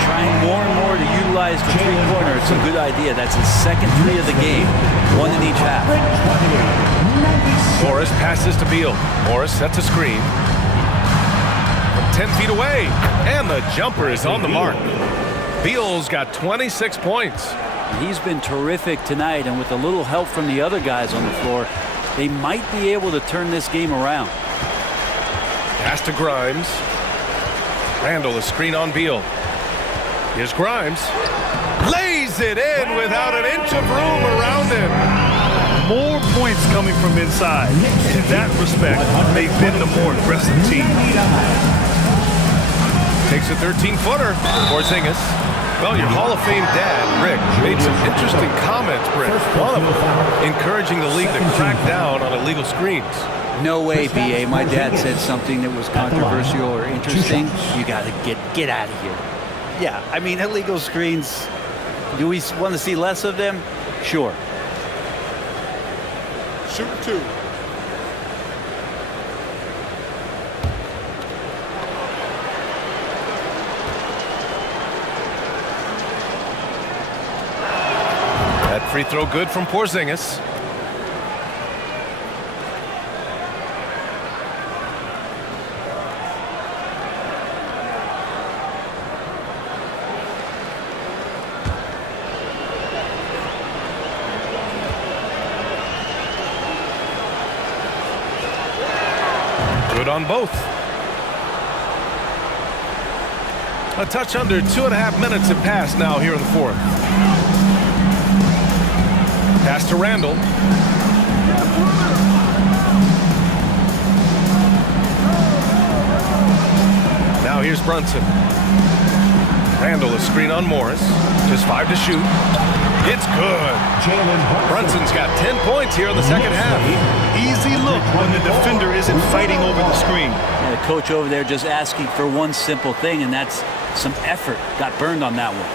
Trying more and more to utilize the three-pointer. It's a good idea. That's his second 3 of the game. 1 in each half. Morris passes to Beal. Morris sets a screen. From 10 feet away. And the jumper is on the mark. Beal's got 26 points. He's been terrific tonight, and with a little help from the other guys on the floor, they might be able to turn this game around. Pass to Grimes. Randall, a screen on Beal. Here's Grimes. Lays it in without an inch of room around him. More points coming from inside. In that respect, they've been the more aggressive team. Takes a 13-footer. Porzingis. Well, your Hall of Fame dad, Rick, made some interesting comments, Brett. One of them encouraging the league to crack down on illegal screens. No way, BA. My dad said something that was controversial or interesting. You got to get out of here. Yeah, I mean, illegal screens, do we want to see less of them? Sure. Shoot 2. That free throw good from Porzingis. Good on both. A touch under 2.5 minutes have passed now here in the 4th. Pass to Randall. Now here's Brunson. Randall, a screen on Morris. Just 5 to shoot. It's good. Brunson's got 10 points here in the second half. Easy look when the defender isn't fighting over the screen. Yeah, the coach over there just asking for one simple thing, and that's some effort. Got burned on that one.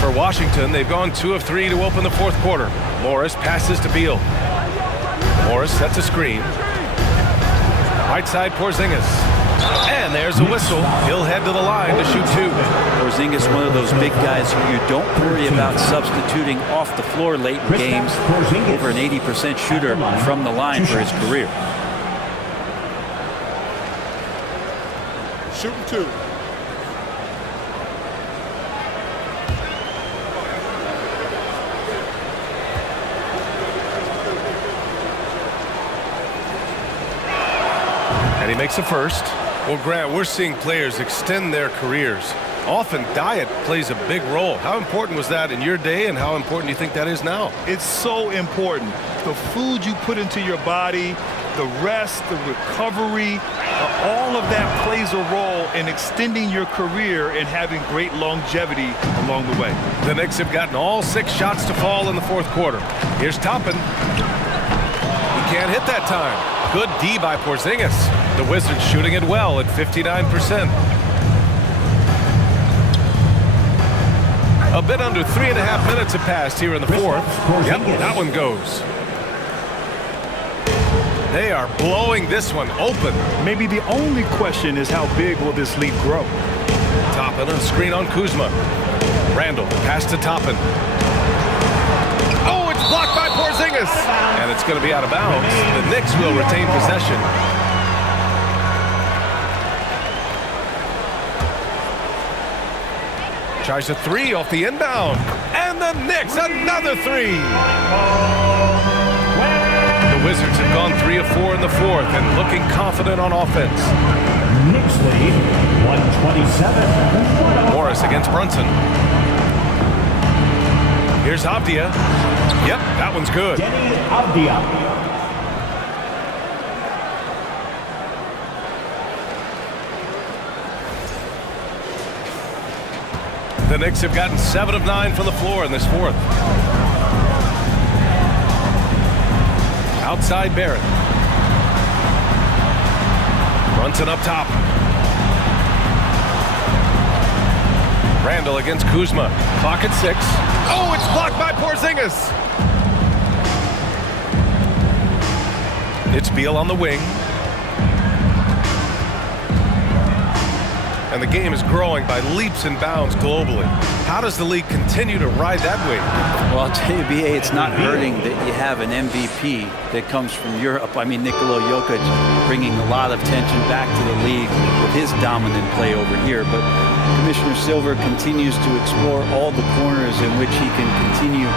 For Washington, they've gone 2 of 3 to open the 4th quarter. Morris passes to Beal. Morris sets a screen. Right side Porzingis. And there's a whistle. He'll head to the line to shoot 2. Porzingis, one of those big guys who you don't worry about substituting off the floor late in games. Over an 80% shooter from the line for his career. Shooting 2. And he makes a first. Well, Grant, we're seeing players extend their careers. Often diet plays a big role. How important was that in your day, and how important do you think that is now? It's so important. The food you put into your body, the rest, the recovery, all of that plays a role in extending your career and having great longevity along the way. The Knicks have gotten all 6 shots to fall in the 4th quarter. Here's Toppin. He can't hit that time. Good D by Porzingis. The Wizards shooting it well at 59%. A bit under 3.5 minutes have passed here in the 4th. Yep, that one goes. They are blowing this one open. Maybe the only question is how big will this lead grow? Toppin, a screen on Kuzma. Randall, pass to Toppin. Oh, it's blocked by Porzingis. And it's going to be out of bounds. The Knicks will retain possession. Tries a 3 off the inbound. And the Knicks, another 3. The The Wizards have gone 3 of 4 in the fourth and looking confident on offense. Knicks lead 127. Morris against Brunson. Here's Avdia. Yep, that one's good. Denny Avdia. The Knicks have gotten 7 of 9 from the floor in this fourth. Outside Barrett. Brunson up top. Randall against Kuzma. Clock at 6. Oh, it's blocked by Porzingis. It's Beal on the wing. And the game is growing by leaps and bounds globally. How does the league continue to ride that wave? Well, I'll tell you, BA, it's not hurting that you have an MVP that comes from Europe. I mean, Nikola Jokic bringing a lot of tension back to the league with his dominant play over here. But Commissioner Silver continues to explore all the corners in which he can continue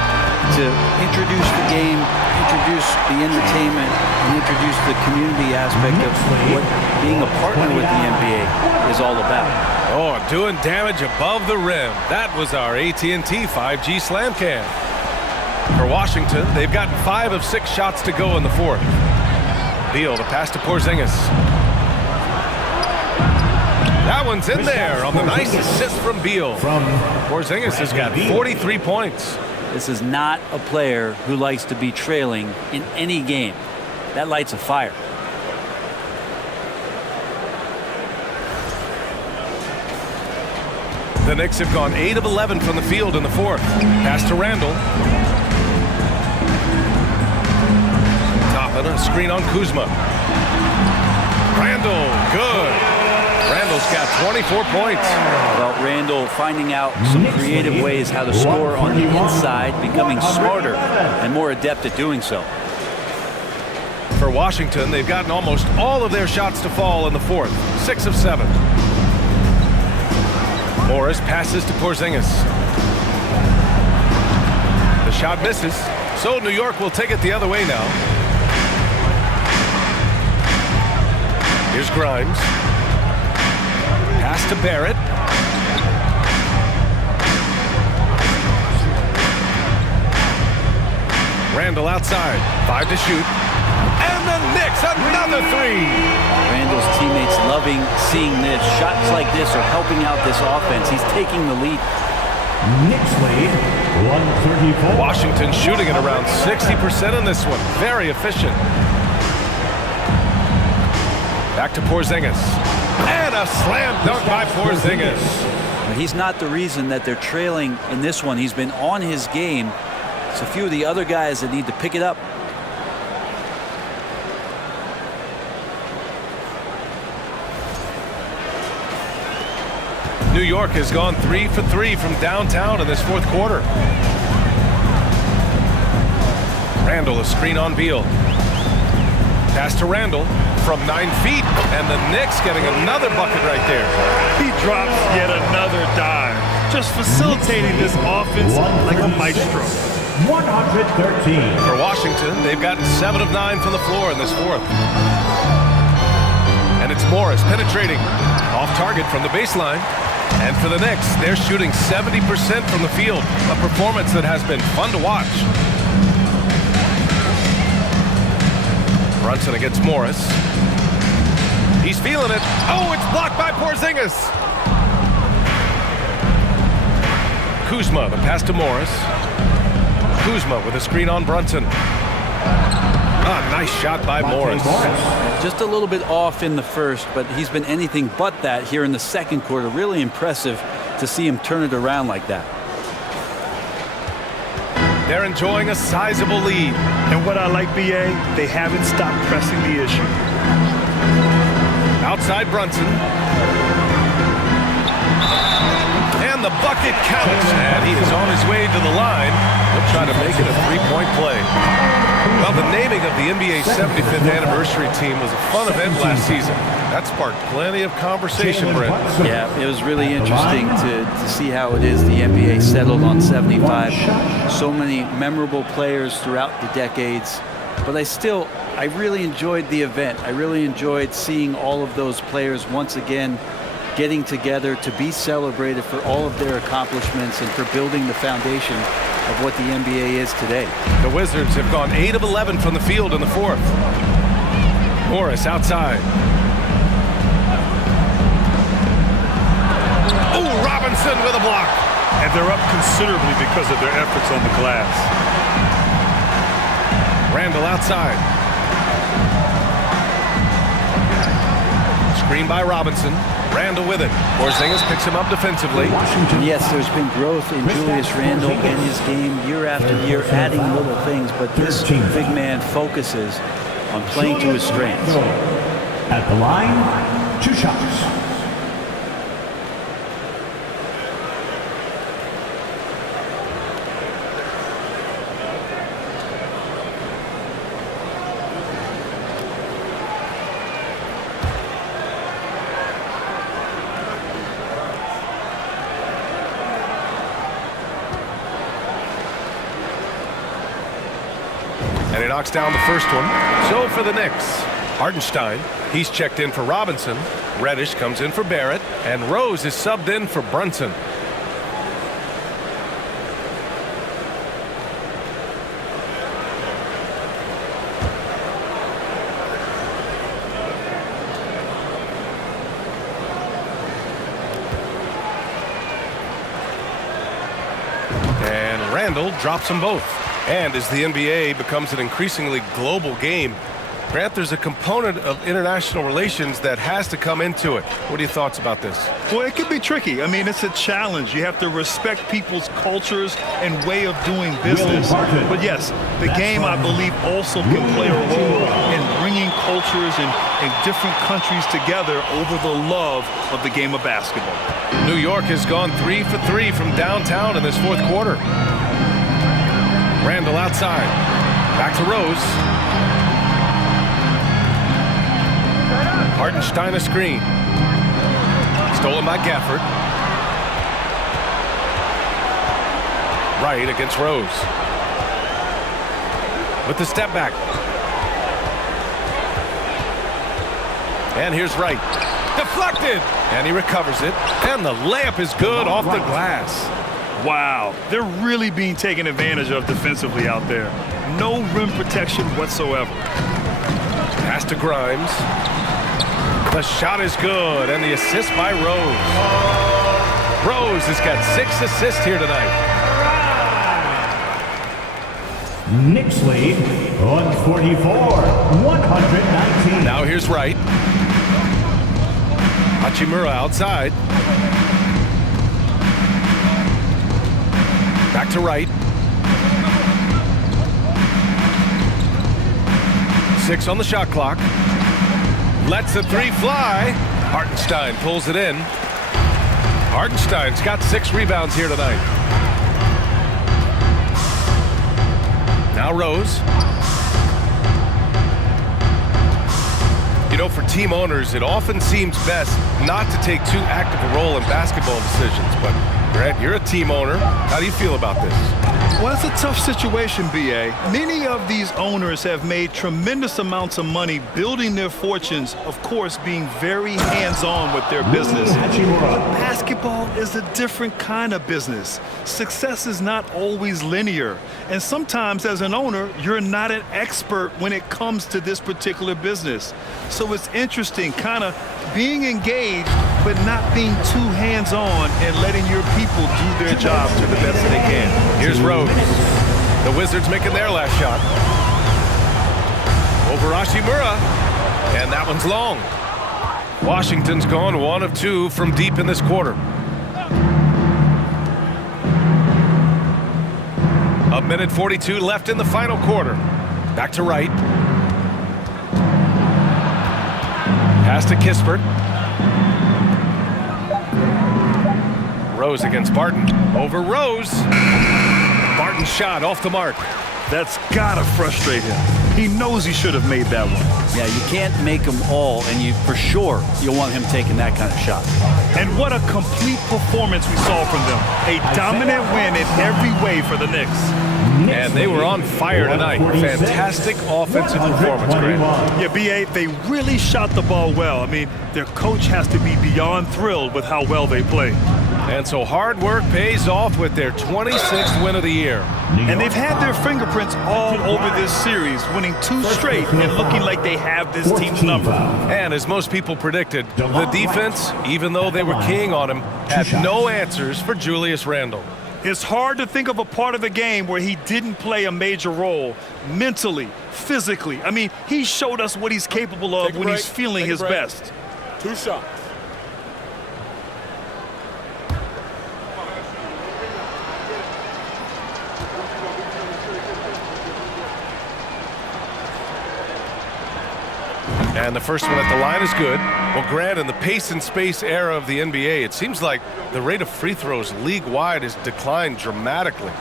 to introduce the game, introduce the entertainment, and introduce the community aspect of what being a partner with the NBA is all about. Oh, doing damage above the rim. That was our AT&T 5G slam cam. For Washington, they've gotten 5 of 6 shots to go in the fourth. Beal to pass to Porzingis. That one's in there on the nice assist from Beal. Porzingis has got 43 points. This is not a player who likes to be trailing in any game. That lights a fire. The Knicks have gone 8 of 11 from the field in the fourth. Pass to Randall. Toppin, a screen on Kuzma. Randall, good. Randall's got 24 points. Well, Randall finding out some creative ways how to score on the inside, becoming smarter and more adept at doing so. For Washington, they've gotten almost all of their shots to fall in the fourth. 6 of 7. Morris passes to Porzingis. The shot misses, so New York will take it the other way now. Here's Grimes. Pass to Barrett. Randall outside. 5 to shoot. And the Knicks, another 3. Randall's teammates loving seeing this. Shots like this are helping out this offense. He's taking the lead. Knicks lead 134. Washington shooting at around 60% in this one. Very efficient. Back to Porzingis. And a slam dunk by Porzingis. He's not the reason that they're trailing in this one. He's been on his game. It's a few of the other guys that need to pick it up. New York has gone 3 for 3 from downtown in this fourth quarter. Randall, a screen on Beal. Pass to Randall from 9 feet, and the Knicks getting another bucket right there. He drops yet another dive, just facilitating this offense like a maestro. 113. For Washington, they've gotten 7 of 9 from the floor in this fourth. And it's Morris penetrating off target from the baseline. And for the Knicks, they're shooting 70% from the field, a performance that has been fun to watch. Brunson against Morris. He's feeling it. Oh, it's blocked by Porzingis. Kuzma, the pass to Morris. Kuzma with a screen on Brunson. Ah, nice shot by Morris. Just a little bit off in the first, but he's been anything but that here in the second quarter. Really impressive to see him turn it around like that. They're enjoying a sizable lead. And what I like, BA, they haven't stopped pressing the issue. Outside Brunson. And the bucket counts. And he is on his way to the line. He'll try to make it a 3-point play. Well, the naming of the NBA's 75th anniversary team was a fun event last season. That sparked plenty of conversation, Brent. Yeah, it was really interesting to see how it is the NBA settled on 75. So many memorable players throughout the decades. But I really enjoyed the event. I really enjoyed seeing all of those players once again getting together to be celebrated for all of their accomplishments and for building the foundation of what the NBA is today. The Wizards have gone 8 of 11 from the field in the fourth. Morris outside. Oh, Robinson with a block. And they're up considerably because of their efforts on the glass. Randall outside. Screen by Robinson. Randall with it. Porzingis picks him up defensively. Yes, there's been growth in Julius Randle and his game year after year, adding little things, but this big man focuses on playing to his strengths. At the line, 2 shots. And he knocks down the first one. So for the Knicks, Hartenstein, he's checked in for Robinson. Reddish comes in for Barrett. And Rose is subbed in for Brunson. And Randall drops them both. And as the NBA becomes an increasingly global game, Grant, there's a component of international relations that has to come into it. What are your thoughts about this? Well, it could be tricky. I mean, it's a challenge. You have to respect people's cultures and way of doing business. But yes, the game, I believe, also can play a role in bringing cultures and different countries together over the love of the game of basketball. New York has gone 3 for 3 from downtown in this fourth quarter. Randall outside. Back to Rose. Hartenstein a screen. Stolen by Gafford. Wright against Rose. With the step back. And here's Wright. Deflected! And he recovers it. And the layup is good off the glass. Wow, they're really being taken advantage of defensively out there. No rim protection whatsoever. Pass to Grimes. The shot is good, and the assist by Rose. Rose has got 6 assists here tonight. Knicks lead 144-119. Now here's Wright. Hachimura outside. Back to Wright. 6 on the shot clock. Lets the 3 fly. Hartenstein pulls it in. Hartenstein's got 6 rebounds here tonight. Now Rose. You know, for team owners, it often seems best not to take too active a role in basketball decisions, but Grant, you're a team owner. How do you feel about this? Well, it's a tough situation, B.A. Many of these owners have made tremendous amounts of money building their fortunes, of course, being very hands-on with their business. But basketball is a different kind of business. Success is not always linear. And sometimes, as an owner, you're not an expert when it comes to this particular business. So it's interesting, kind of being engaged, but not being too hands-on and letting your people do their job to the best they can. Here's Rose. The Wizards making their last shot. Over Hachimura. And that one's long. Washington's gone 1 of 2 from deep in this quarter. A minute 42 left in the final quarter. Back to Wright. Pass to Kispert. Rose against Barton. Over Rose. Barton's shot off the mark. That's gotta frustrate him. He knows he should have made that one. Yeah, you can't make them all, and for sure you'll want him taking that kind of shot. And what a complete performance we saw from them. A dominant win in every way for the Knicks. And they were on fire tonight. Fantastic offensive performance, Grant. Yeah, B.A., they really shot the ball well. I mean, their coach has to be beyond thrilled with how well they play. And so hard work pays off with their 26th win of the year. And they've had their fingerprints all over this series, winning 2 straight and looking like they have this team's number. And as most people predicted, the defense, even though they were keying on him, had no answers for Julius Randle. It's hard to think of a part of the game where he didn't play a major role mentally, physically. I mean, he showed us what he's capable of when he's feeling his best. 2 shots. And the first one at the line is good. Well, Grant, in the pace and space era of the NBA, it seems like the rate of free throws league-wide has declined dramatically.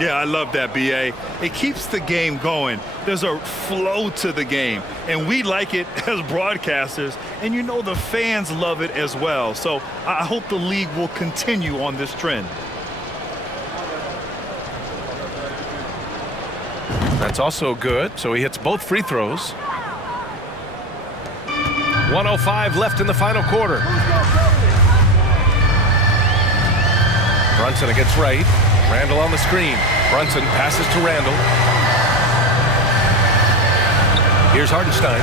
Yeah, I love that, B.A. It keeps the game going. There's a flow to the game, and we like it as broadcasters, and you know the fans love it as well. So I hope the league will continue on this trend. That's also good. So he hits both free throws. 1:05 left in the final quarter. Brunson against Wright. Randle on the screen. Brunson passes to Randle. Here's Hartenstein.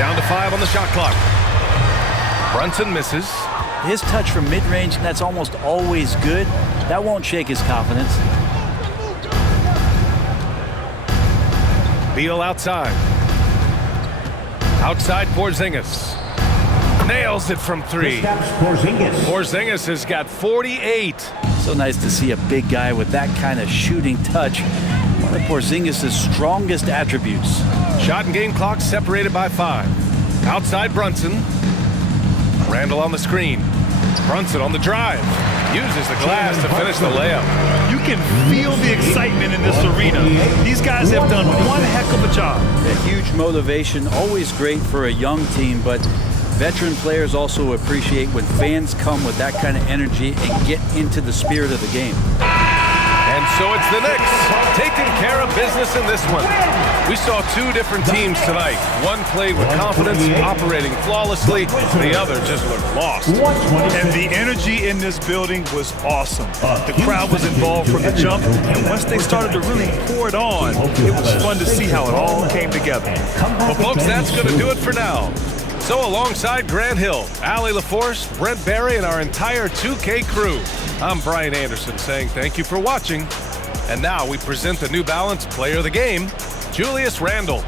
Down to 5 on the shot clock. Brunson misses. His touch from mid-range, that's almost always good. That won't shake his confidence. Beal outside. Outside Porzingis. Nails it from 3. Porzingis has got 48. So nice to see a big guy with that kind of shooting touch. One of Porzingis' strongest attributes. Shot and game clock separated by 5. Outside Brunson. Randle on the screen. Brunson on the drive. Uses the glass to finish the layup. You can feel the excitement in this arena. These guys have done one heck of a job. A huge motivation, always great for a young team, but veteran players also appreciate when fans come with that kind of energy and get into the spirit of the game. And so it's the Knicks taking care of business in this one. We saw 2 different teams tonight. One played with confidence, operating flawlessly. The other just looked lost. And the energy in this building was awesome. The crowd was involved from the jump, and once they started to really pour it on, it was fun to see how it all came together. Well, folks, that's going to do it for now. So alongside Grant Hill, Allie LaForce, Brent Barry, and our entire 2K crew, I'm Brian Anderson saying thank you for watching. And now we present the New Balance Player of the Game, Julius Randle.